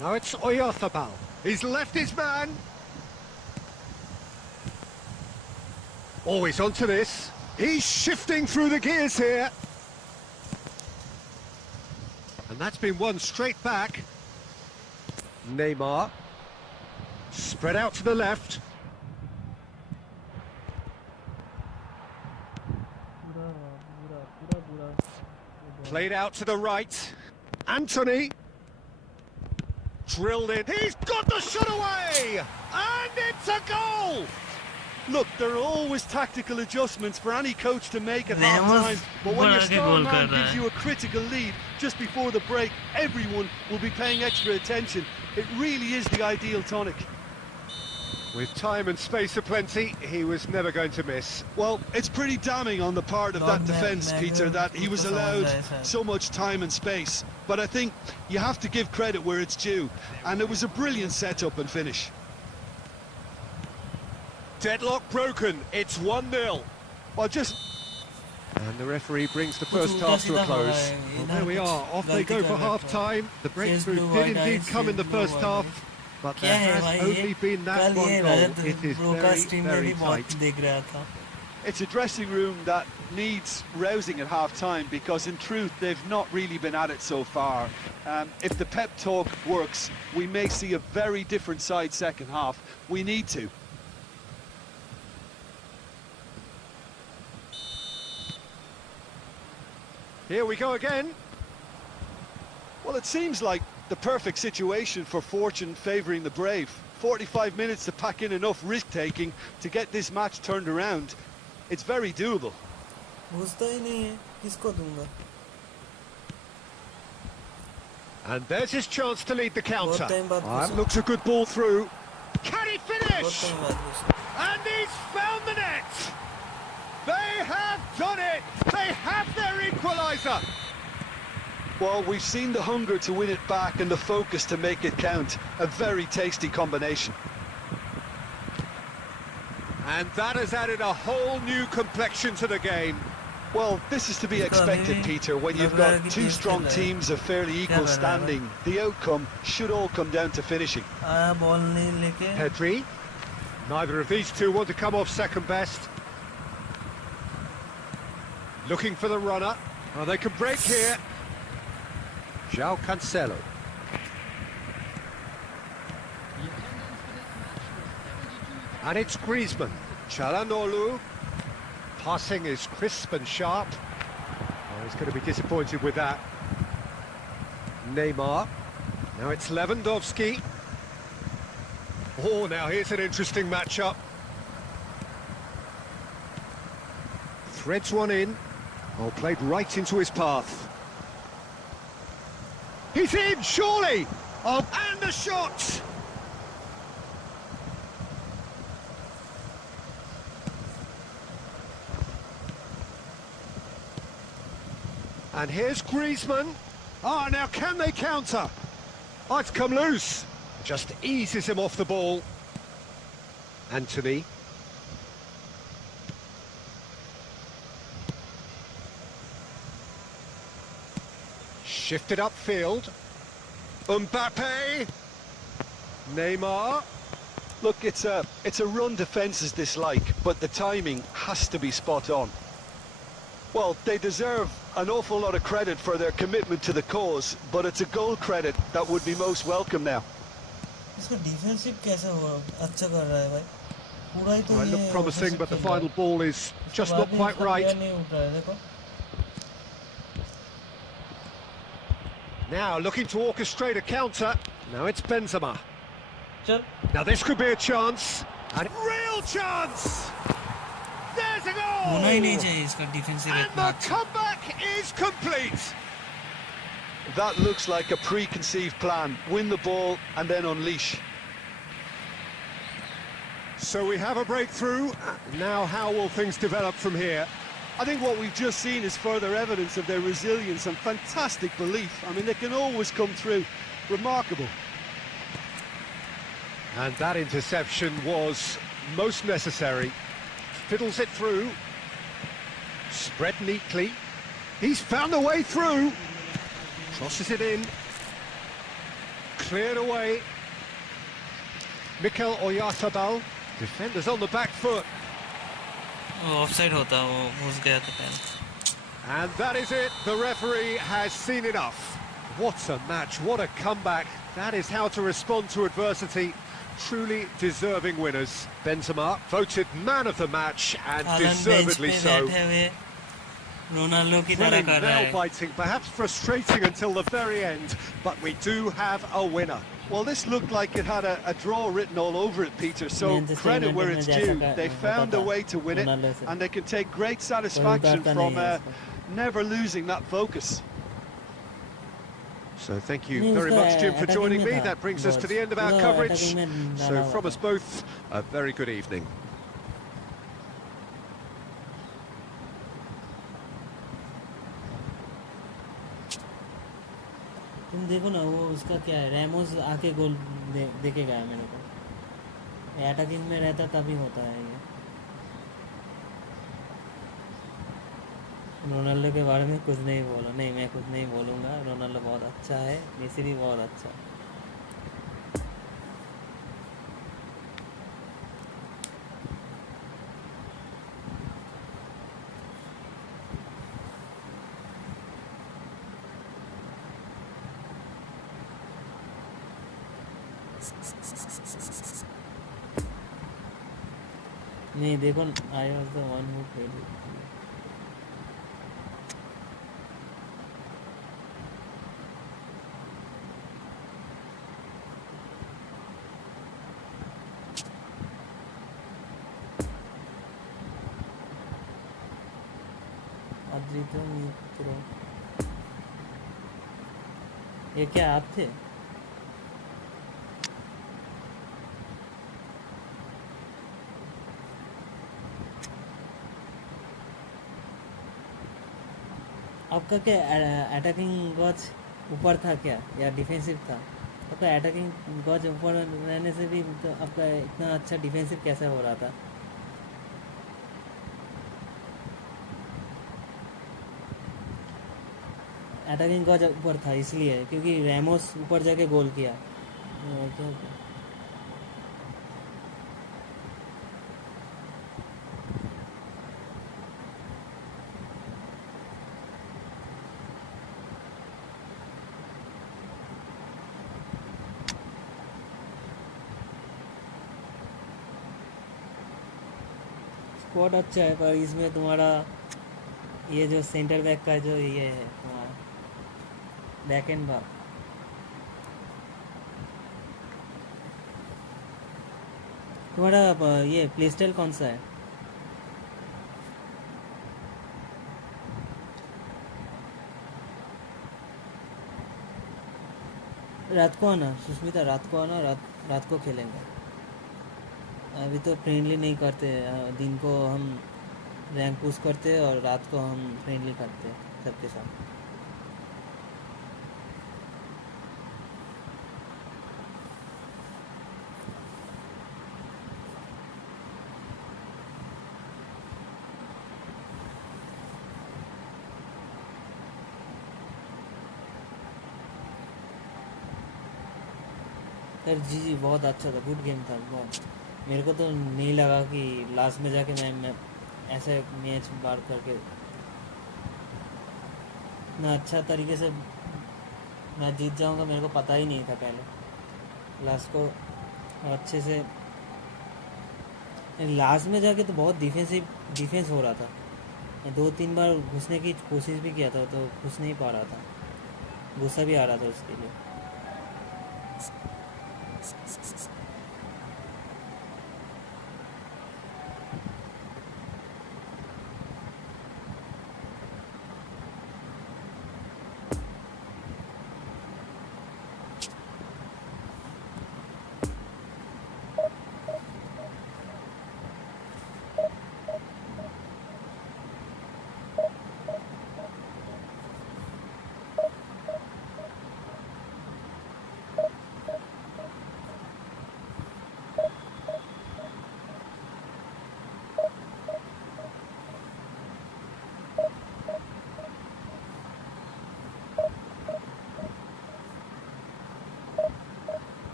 Now it's Oyarzabal. He's left his man. Oh, he's onto this. He's shifting through the gears here. And that's been won straight back. Neymar. Spread out to the left. Played out to the right. Anthony. Drilled in. He's got the shot away! And it's a goal! Look, there are always tactical adjustments for any coach to make at half-time, but when your star man gives you a critical lead just before the break, everyone will be paying extra attention. It really is the ideal tonic. With time and space aplenty, he was never going to miss. Well, it's pretty damning on the part of that defence, Peter, that he was allowed so much time and space. But I think you have to give credit where it's due, and it was a brilliant setup and finish. Deadlock broken, it's 1-0. Well, just... And the referee brings the first half to a close. Well, there we are, off they go for half-time. The breakthrough did indeed come in the first half, but there has only been that one goal. It is very, very tight. It's a dressing room that needs rousing at half-time because, in truth, they've not really been at it so far. If the pep talk works, we may see a very different side second half. We need to. Here we go again. Well, it seems like the perfect situation for fortune favouring the brave. 45 minutes to pack in enough risk-taking to get this match turned around. It's very doable. घुसता ही नहीं है, किसको दूंगा? And there's his chance to lead the counter. बहुत time बाद That घुसा। looks a good ball through. Can he बहुत finish? Time बाद घुसा। And he's found the net. They have done it. They have their equaliser. Well, we've seen the hunger to win it back and the focus to make it count. A very tasty combination. And that has added a whole new complexion to the game. Well, this is to be expected, Peter, when you've got two strong teams of fairly equal standing. The outcome should all come down to finishing. आया ball नहीं लेके। Pedri. Neither of these two want to come off second best. Looking for the runner. Oh, they can break here. João Cancelo. And it's Griezmann. Çalhanoğlu. Passing is crisp and sharp. Oh, he's going to be disappointed with that. Neymar. Now it's Lewandowski. Oh, now here's an interesting matchup. Threads one in. Oh, played right into his path. He's in, surely! Oh, and the shot! And here's Griezmann. Oh, now can they counter? Oh, it's come loose. Just eases him off the ball. Anthony. Shifted upfield. Mbappe. Neymar. Look, it's a run defence's dislike, but the timing has to be spot on. Well, they deserve an awful lot of credit for their commitment to the cause, but it's a goal credit that would be most welcome now. इसका defensive कैसा हुआ? अच्छा कर रहा है भाई। पूरा ही तो Well, it ये looked promising, but the final ball is just not बाद में quite इसका right. पैर नहीं उठ रहा है, देखो। Now looking to orchestrate a counter. Now it's Benzema. चल। Now this could be a chance. And real chance! There's a goal! होना ही नहीं चाहिए इसका डिफेंसिव And इतना the अच्छा। comeback is complete. That looks like a preconceived plan. Win the ball and then unleash. So we have a breakthrough. Now how will things develop from here? I think what we've just seen is further evidence of their resilience and fantastic belief. I mean, they can always come through. Remarkable. And that interception was most necessary. Fiddles it through. Spread neatly. He's found a way through. Crosses it in. Cleared away. Mikel Oyarzabal. Defenders on the back foot. Offside होता वो घुस गया था पैर। And that is it. The referee has seen enough. What a match. What a comeback. That is how to respond to adversity. Truly deserving winners. Benzema voted man of the match and deservedly so. Ronaldo की तरह Thrilling, कर रहा है। nail-biting, perhaps frustrating until the very end, but we do have a winner. Well, this looked like it had a draw written all over it, Peter, so credit where it's due. They found a way to win it, and they can take great satisfaction from never losing that focus. So thank you very much, Jim, for joining me. That brings us to the end of our coverage. So from us both, a very good evening. तुम देखो ना वो उसका क्या है, Ramos आके गोल दे के गया मेरे को। अटैकिंग में रहता तभी होता है ये। रोनाल्डो के बारे में कुछ नहीं बोला, नहीं मैं कुछ नहीं बोलूँगा। रोनाल्डो बहुत अच्छा है, मेसी भी बहुत अच्छा है। नहीं देखो, I was the one who played it. Adrit Mitra, ये क्या आप थे? आपका क्या अटैकिंग गॉज ऊपर था क्या या डिफेंसिव था? आपका अटैकिंग गॉज ऊपर रहने से भी तो आपका इतना अच्छा डिफेंसिव कैसे हो रहा था? अटैकिंग गॉज ऊपर था इसलिए क्योंकि रैमोस ऊपर जाके गोल किया। क्या स्क्वाड अच्छा है, पर इसमें तुम्हारा ये जो सेंटर बैक का जो ये है तुम्हारा बैक एंड भाग, तुम्हारा ये प्ले स्टाइल कौन सा है? रात को आना सुष्मिता, रात को आना, रात को खेलेंगे। अभी तो फ्रेंडली नहीं करते, दिन को हम रैंक पुश करते और रात को हम फ्रेंडली करते सबके साथ। सर जी बहुत अच्छा था, गुड गेम था बहुत। मेरे को तो नहीं लगा कि लास्ट में जाके मैं ऐसे मैच बार करके इतना अच्छा तरीके से मैं जीत जाऊंगा, मेरे को पता ही नहीं था पहले। लास्ट को अच्छे से लास्ट में जाके तो बहुत डिफेंस हो रहा था। मैं 2-3 बार घुसने की कोशिश भी किया था तो घुस नहीं पा रहा था, गुस्सा भी आ रहा था उसके लिए।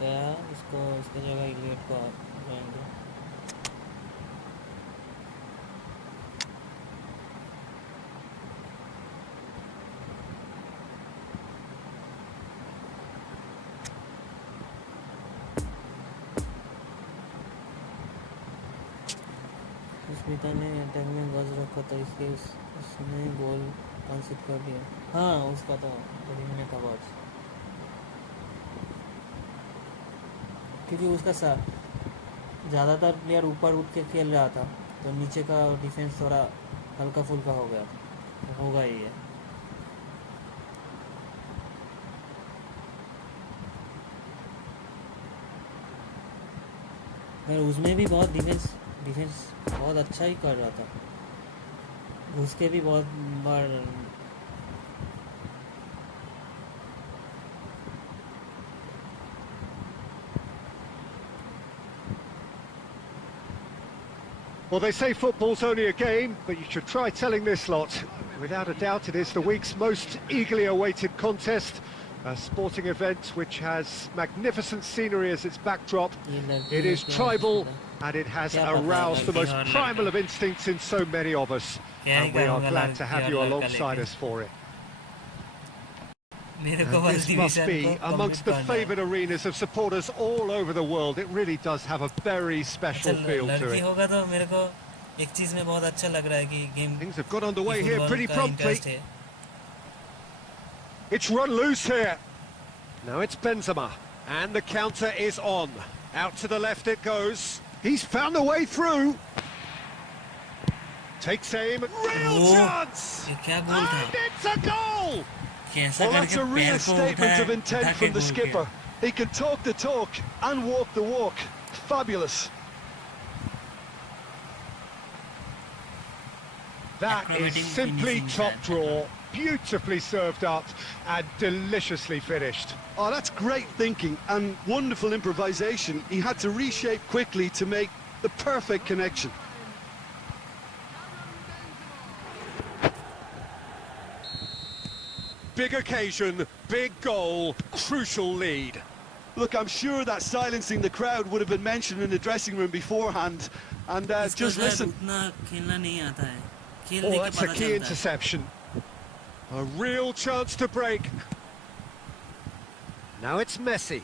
गया इसको, इसकी जगह इलियट को जाएंगे। सुष्मिता ने अटैक में गज रखा था इसलिए उसने गोल कंसीड कर दिया। हाँ उसका तो करीम का गज, क्योंकि उसका ज़्यादातर प्लेयर ऊपर उठ के खेल रहा था तो नीचे का डिफेंस थोड़ा हल्का फुल्का हो गया, होगा ही है। पर उसमें भी बहुत डिफेंस बहुत अच्छा ही कर रहा था, घुस के भी बहुत बार। Well, they say football's only a game, but you should try telling this lot. Without a doubt, it is the week's most eagerly awaited contest. A sporting event which has magnificent scenery as its backdrop. It is tribal, and it has aroused the most primal of instincts in so many of us. And we are glad to have you alongside us for it. And this must be amongst the favoured arenas of supporters all over the world. It really does have a very special feel to it. होगा तो मेरे को एक चीज में बहुत अच्छा लग रहा है कि game Things have got underway here pretty promptly. It's run loose here. Now it's Benzema, and the counter is on. Out to the left it goes. He's found a way through. Takes aim. Real chance! And it's a goal! Well, that's a real statement of intent from the skipper. He can talk the talk and walk the walk. Fabulous. That is simply top draw. Beautifully served up and deliciously finished. Oh, that's great thinking and wonderful improvisation. He had to reshape quickly to make the perfect connection. Big occasion, big goal, crucial lead. Look, I'm sure that silencing the crowd would have been mentioned in the dressing room beforehand. And just listen. Oh, that's a key interception. A real chance to break. Now it's Messi.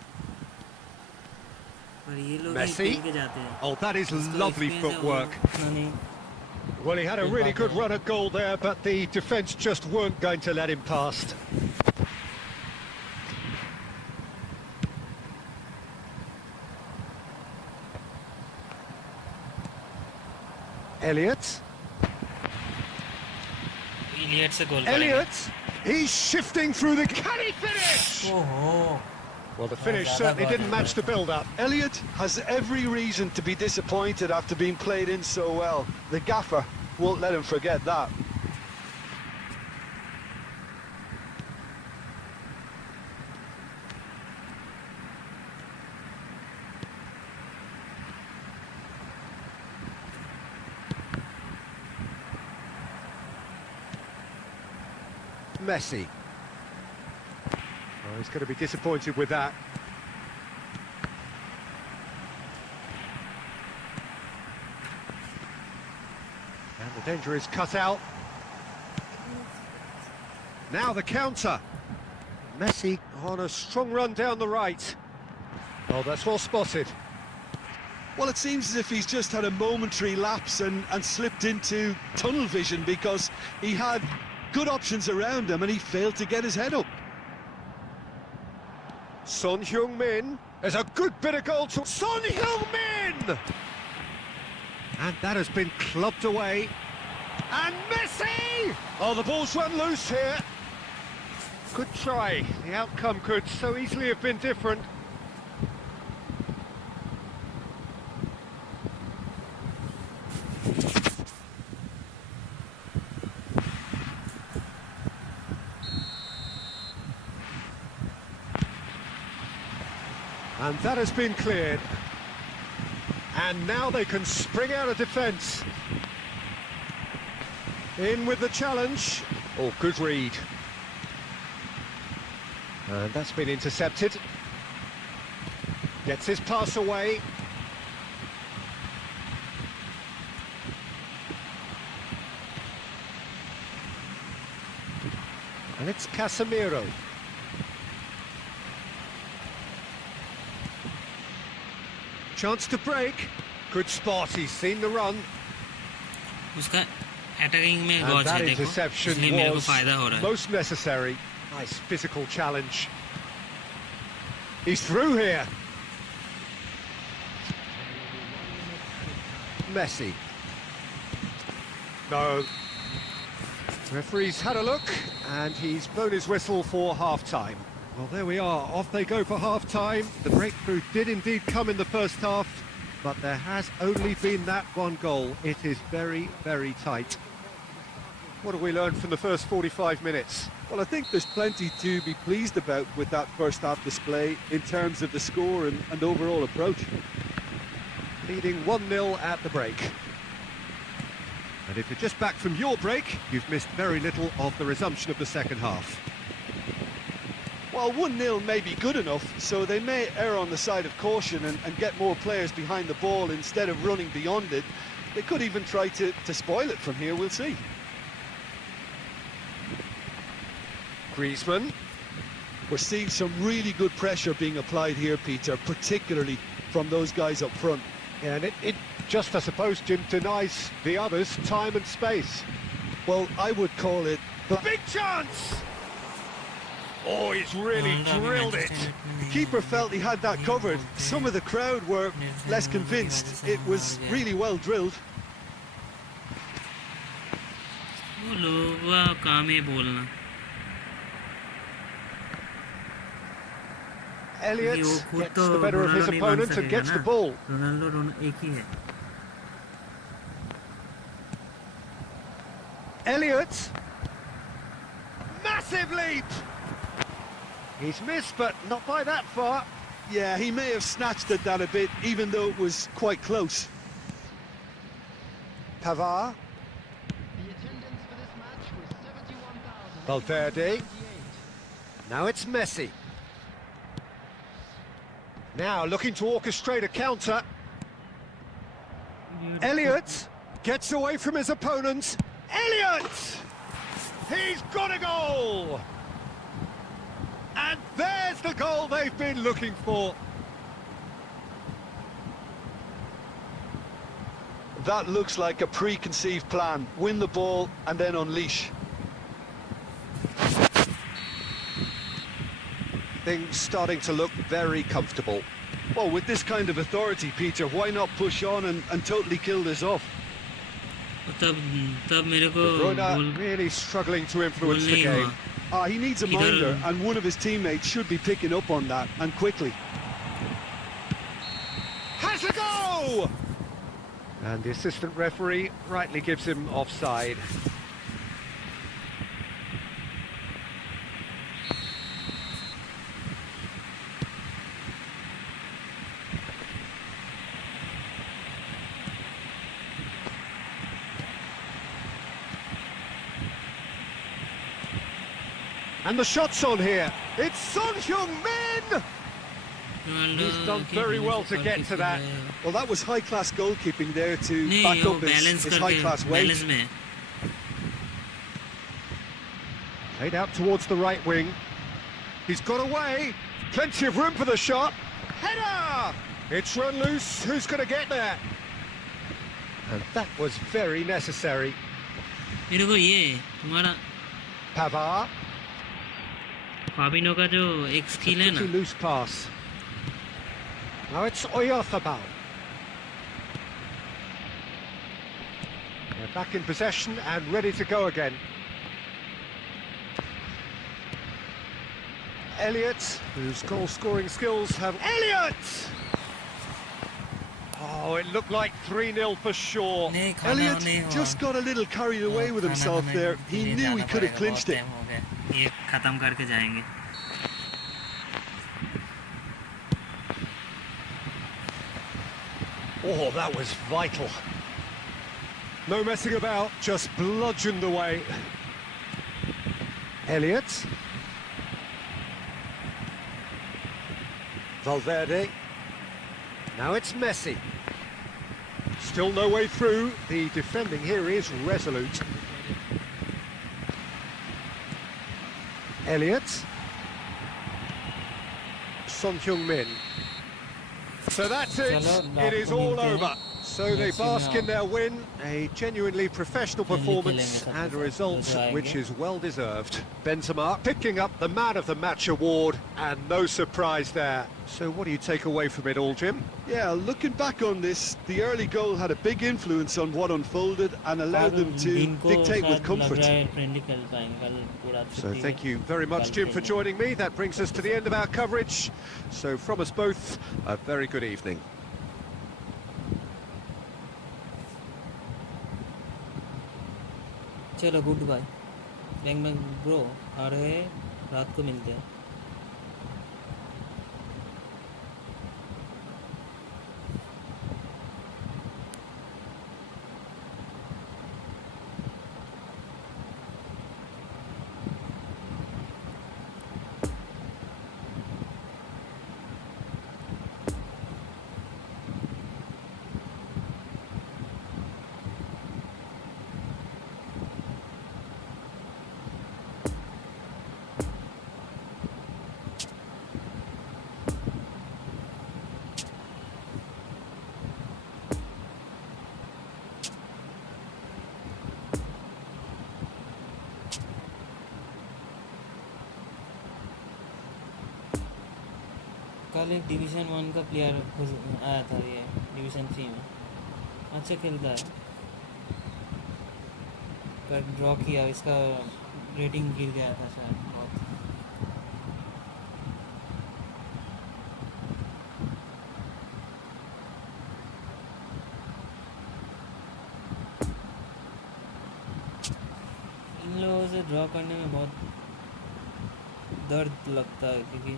Messi. Oh, that is lovely footwork. Well, he had a really good run at goal there, but the defence just weren't going to let him past. Elliott. Elliott. He's shifting through the... Can he finish? Oh. Well, the finish certainly didn't match the build-up. Elliott has every reason to be disappointed after being played in so well. The gaffer won't let him forget that. Messi. Oh, he's going to be disappointed with that. And the danger is cut out. Now the counter. Messi on a strong run down the right. Oh, that's well spotted. Well, it seems as if he's just had a momentary lapse and slipped into tunnel vision, because he had good options around him and he failed to get his head up. Son Heung-min. There's a good bit of goal to Son Heung-min! And that has been clubbed away. And Messi! Oh, the ball's run loose here. Good try. The outcome could so easily have been different. And that has been cleared. And now they can spring out of defence. In with the challenge. Oh, good read. And that's been intercepted. Gets his pass away. And it's Casemiro. Chance to break. Good spot, he's seen the run. उसका attacking में And gall that है, देखो interception इसलिए मेरे को was फायदा हो रहा है. most necessary. Nice physical challenge. He's through here. Messi. No. Referee's had a look, and he's blown his whistle for half-time. Well, there we are. Off they go for half-time. The breakthrough did indeed come in the first half, but there has only been that one goal. It is very, very tight. What have we learned from the first 45 minutes? Well, I think there's plenty to be pleased about with that first half display in terms of the score and overall approach. Leading 1-0 at the break. And if you're just back from your break, you've missed very little of the resumption of the second half. Well, 1-0 may be good enough, so they may err on the side of caution and get more players behind the ball instead of running beyond it. They could even try to spoil it from here, we'll see. Griezmann. We're seeing some really good pressure being applied here, Peter, particularly from those guys up front. Yeah, and it just, I suppose, Jim, denies the others time and space. Well, I would call it... Big chance! Oh, he's really drilled it. The keeper felt he had that covered. Some of the crowd were less convinced. It was really well drilled. Elliott gets the better of his opponent and gets the ball. Elliott! Massive leap! He's missed, but not by that far. Yeah, he may have snatched at that a bit, even though it was quite close. Pavard. Valverde. Now it's Messi. Now looking to orchestrate a counter. Elliott gets away from his opponent. Elliott! He's got a goal! And there's the goal they've been looking for. That looks like a preconceived plan. Win the ball and then unleash. Things starting to look very comfortable. Well, with this kind of authority, Peter, why not push on and totally kill this off? Garena really struggling to influence the game. He needs a minder, and one of his teammates should be picking up on that, and quickly. Has a go! And the assistant referee rightly gives him offside. And the shot's on here. It's Son Heung-min! He's done very well to get to that. Well, that was high-class goalkeeping there to back up his high-class weight. Played out towards the right wing. He's got away. Plenty of room for the shot. Header! It's run loose. Who's going to get there? And that was very necessary. Pavard. फाबिनो का जो एक skill है ना loose pass. Now it's Oyarzabal. They're back in possession and ready to go again. Elliott, whose goal-scoring skills have... Elliott! Oh, it looked like 3-0 for sure. Elliott just got a little carried away with himself there. He knew he could have clinched it. Oh, that was vital. No messing about, just bludgeoned away. Elliott. Valverde. Now it's Messi. Still no way through. The defending here is resolute. Elliott. Son Heung-min. So that's it. It is all over. So they bask in their win, a genuinely professional performance and a result which is well deserved. Benzema picking up the Man of the Match award, and no surprise there. So what do you take away from it all, Jim? Yeah, looking back on this, the early goal had a big influence on what unfolded and allowed them to dictate with comfort. So thank you very much, Jim, for joining me. That brings us to the end of our coverage. So from us both, a very good evening. चलो good bye. Bang bang bro आ रहे हैं, रात को मिलते हैं। कल एक डिवीज़न 1 का प्लेयर आया था, ये डिवीज़न 3 में अच्छा खेलता है, पर ड्रॉ किया, इसका रेटिंग गिर गया था शायद बहुत। इन लोगों से ड्रॉ करने में बहुत दर्द लगता है, क्योंकि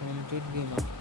कंप्लीट गेम है।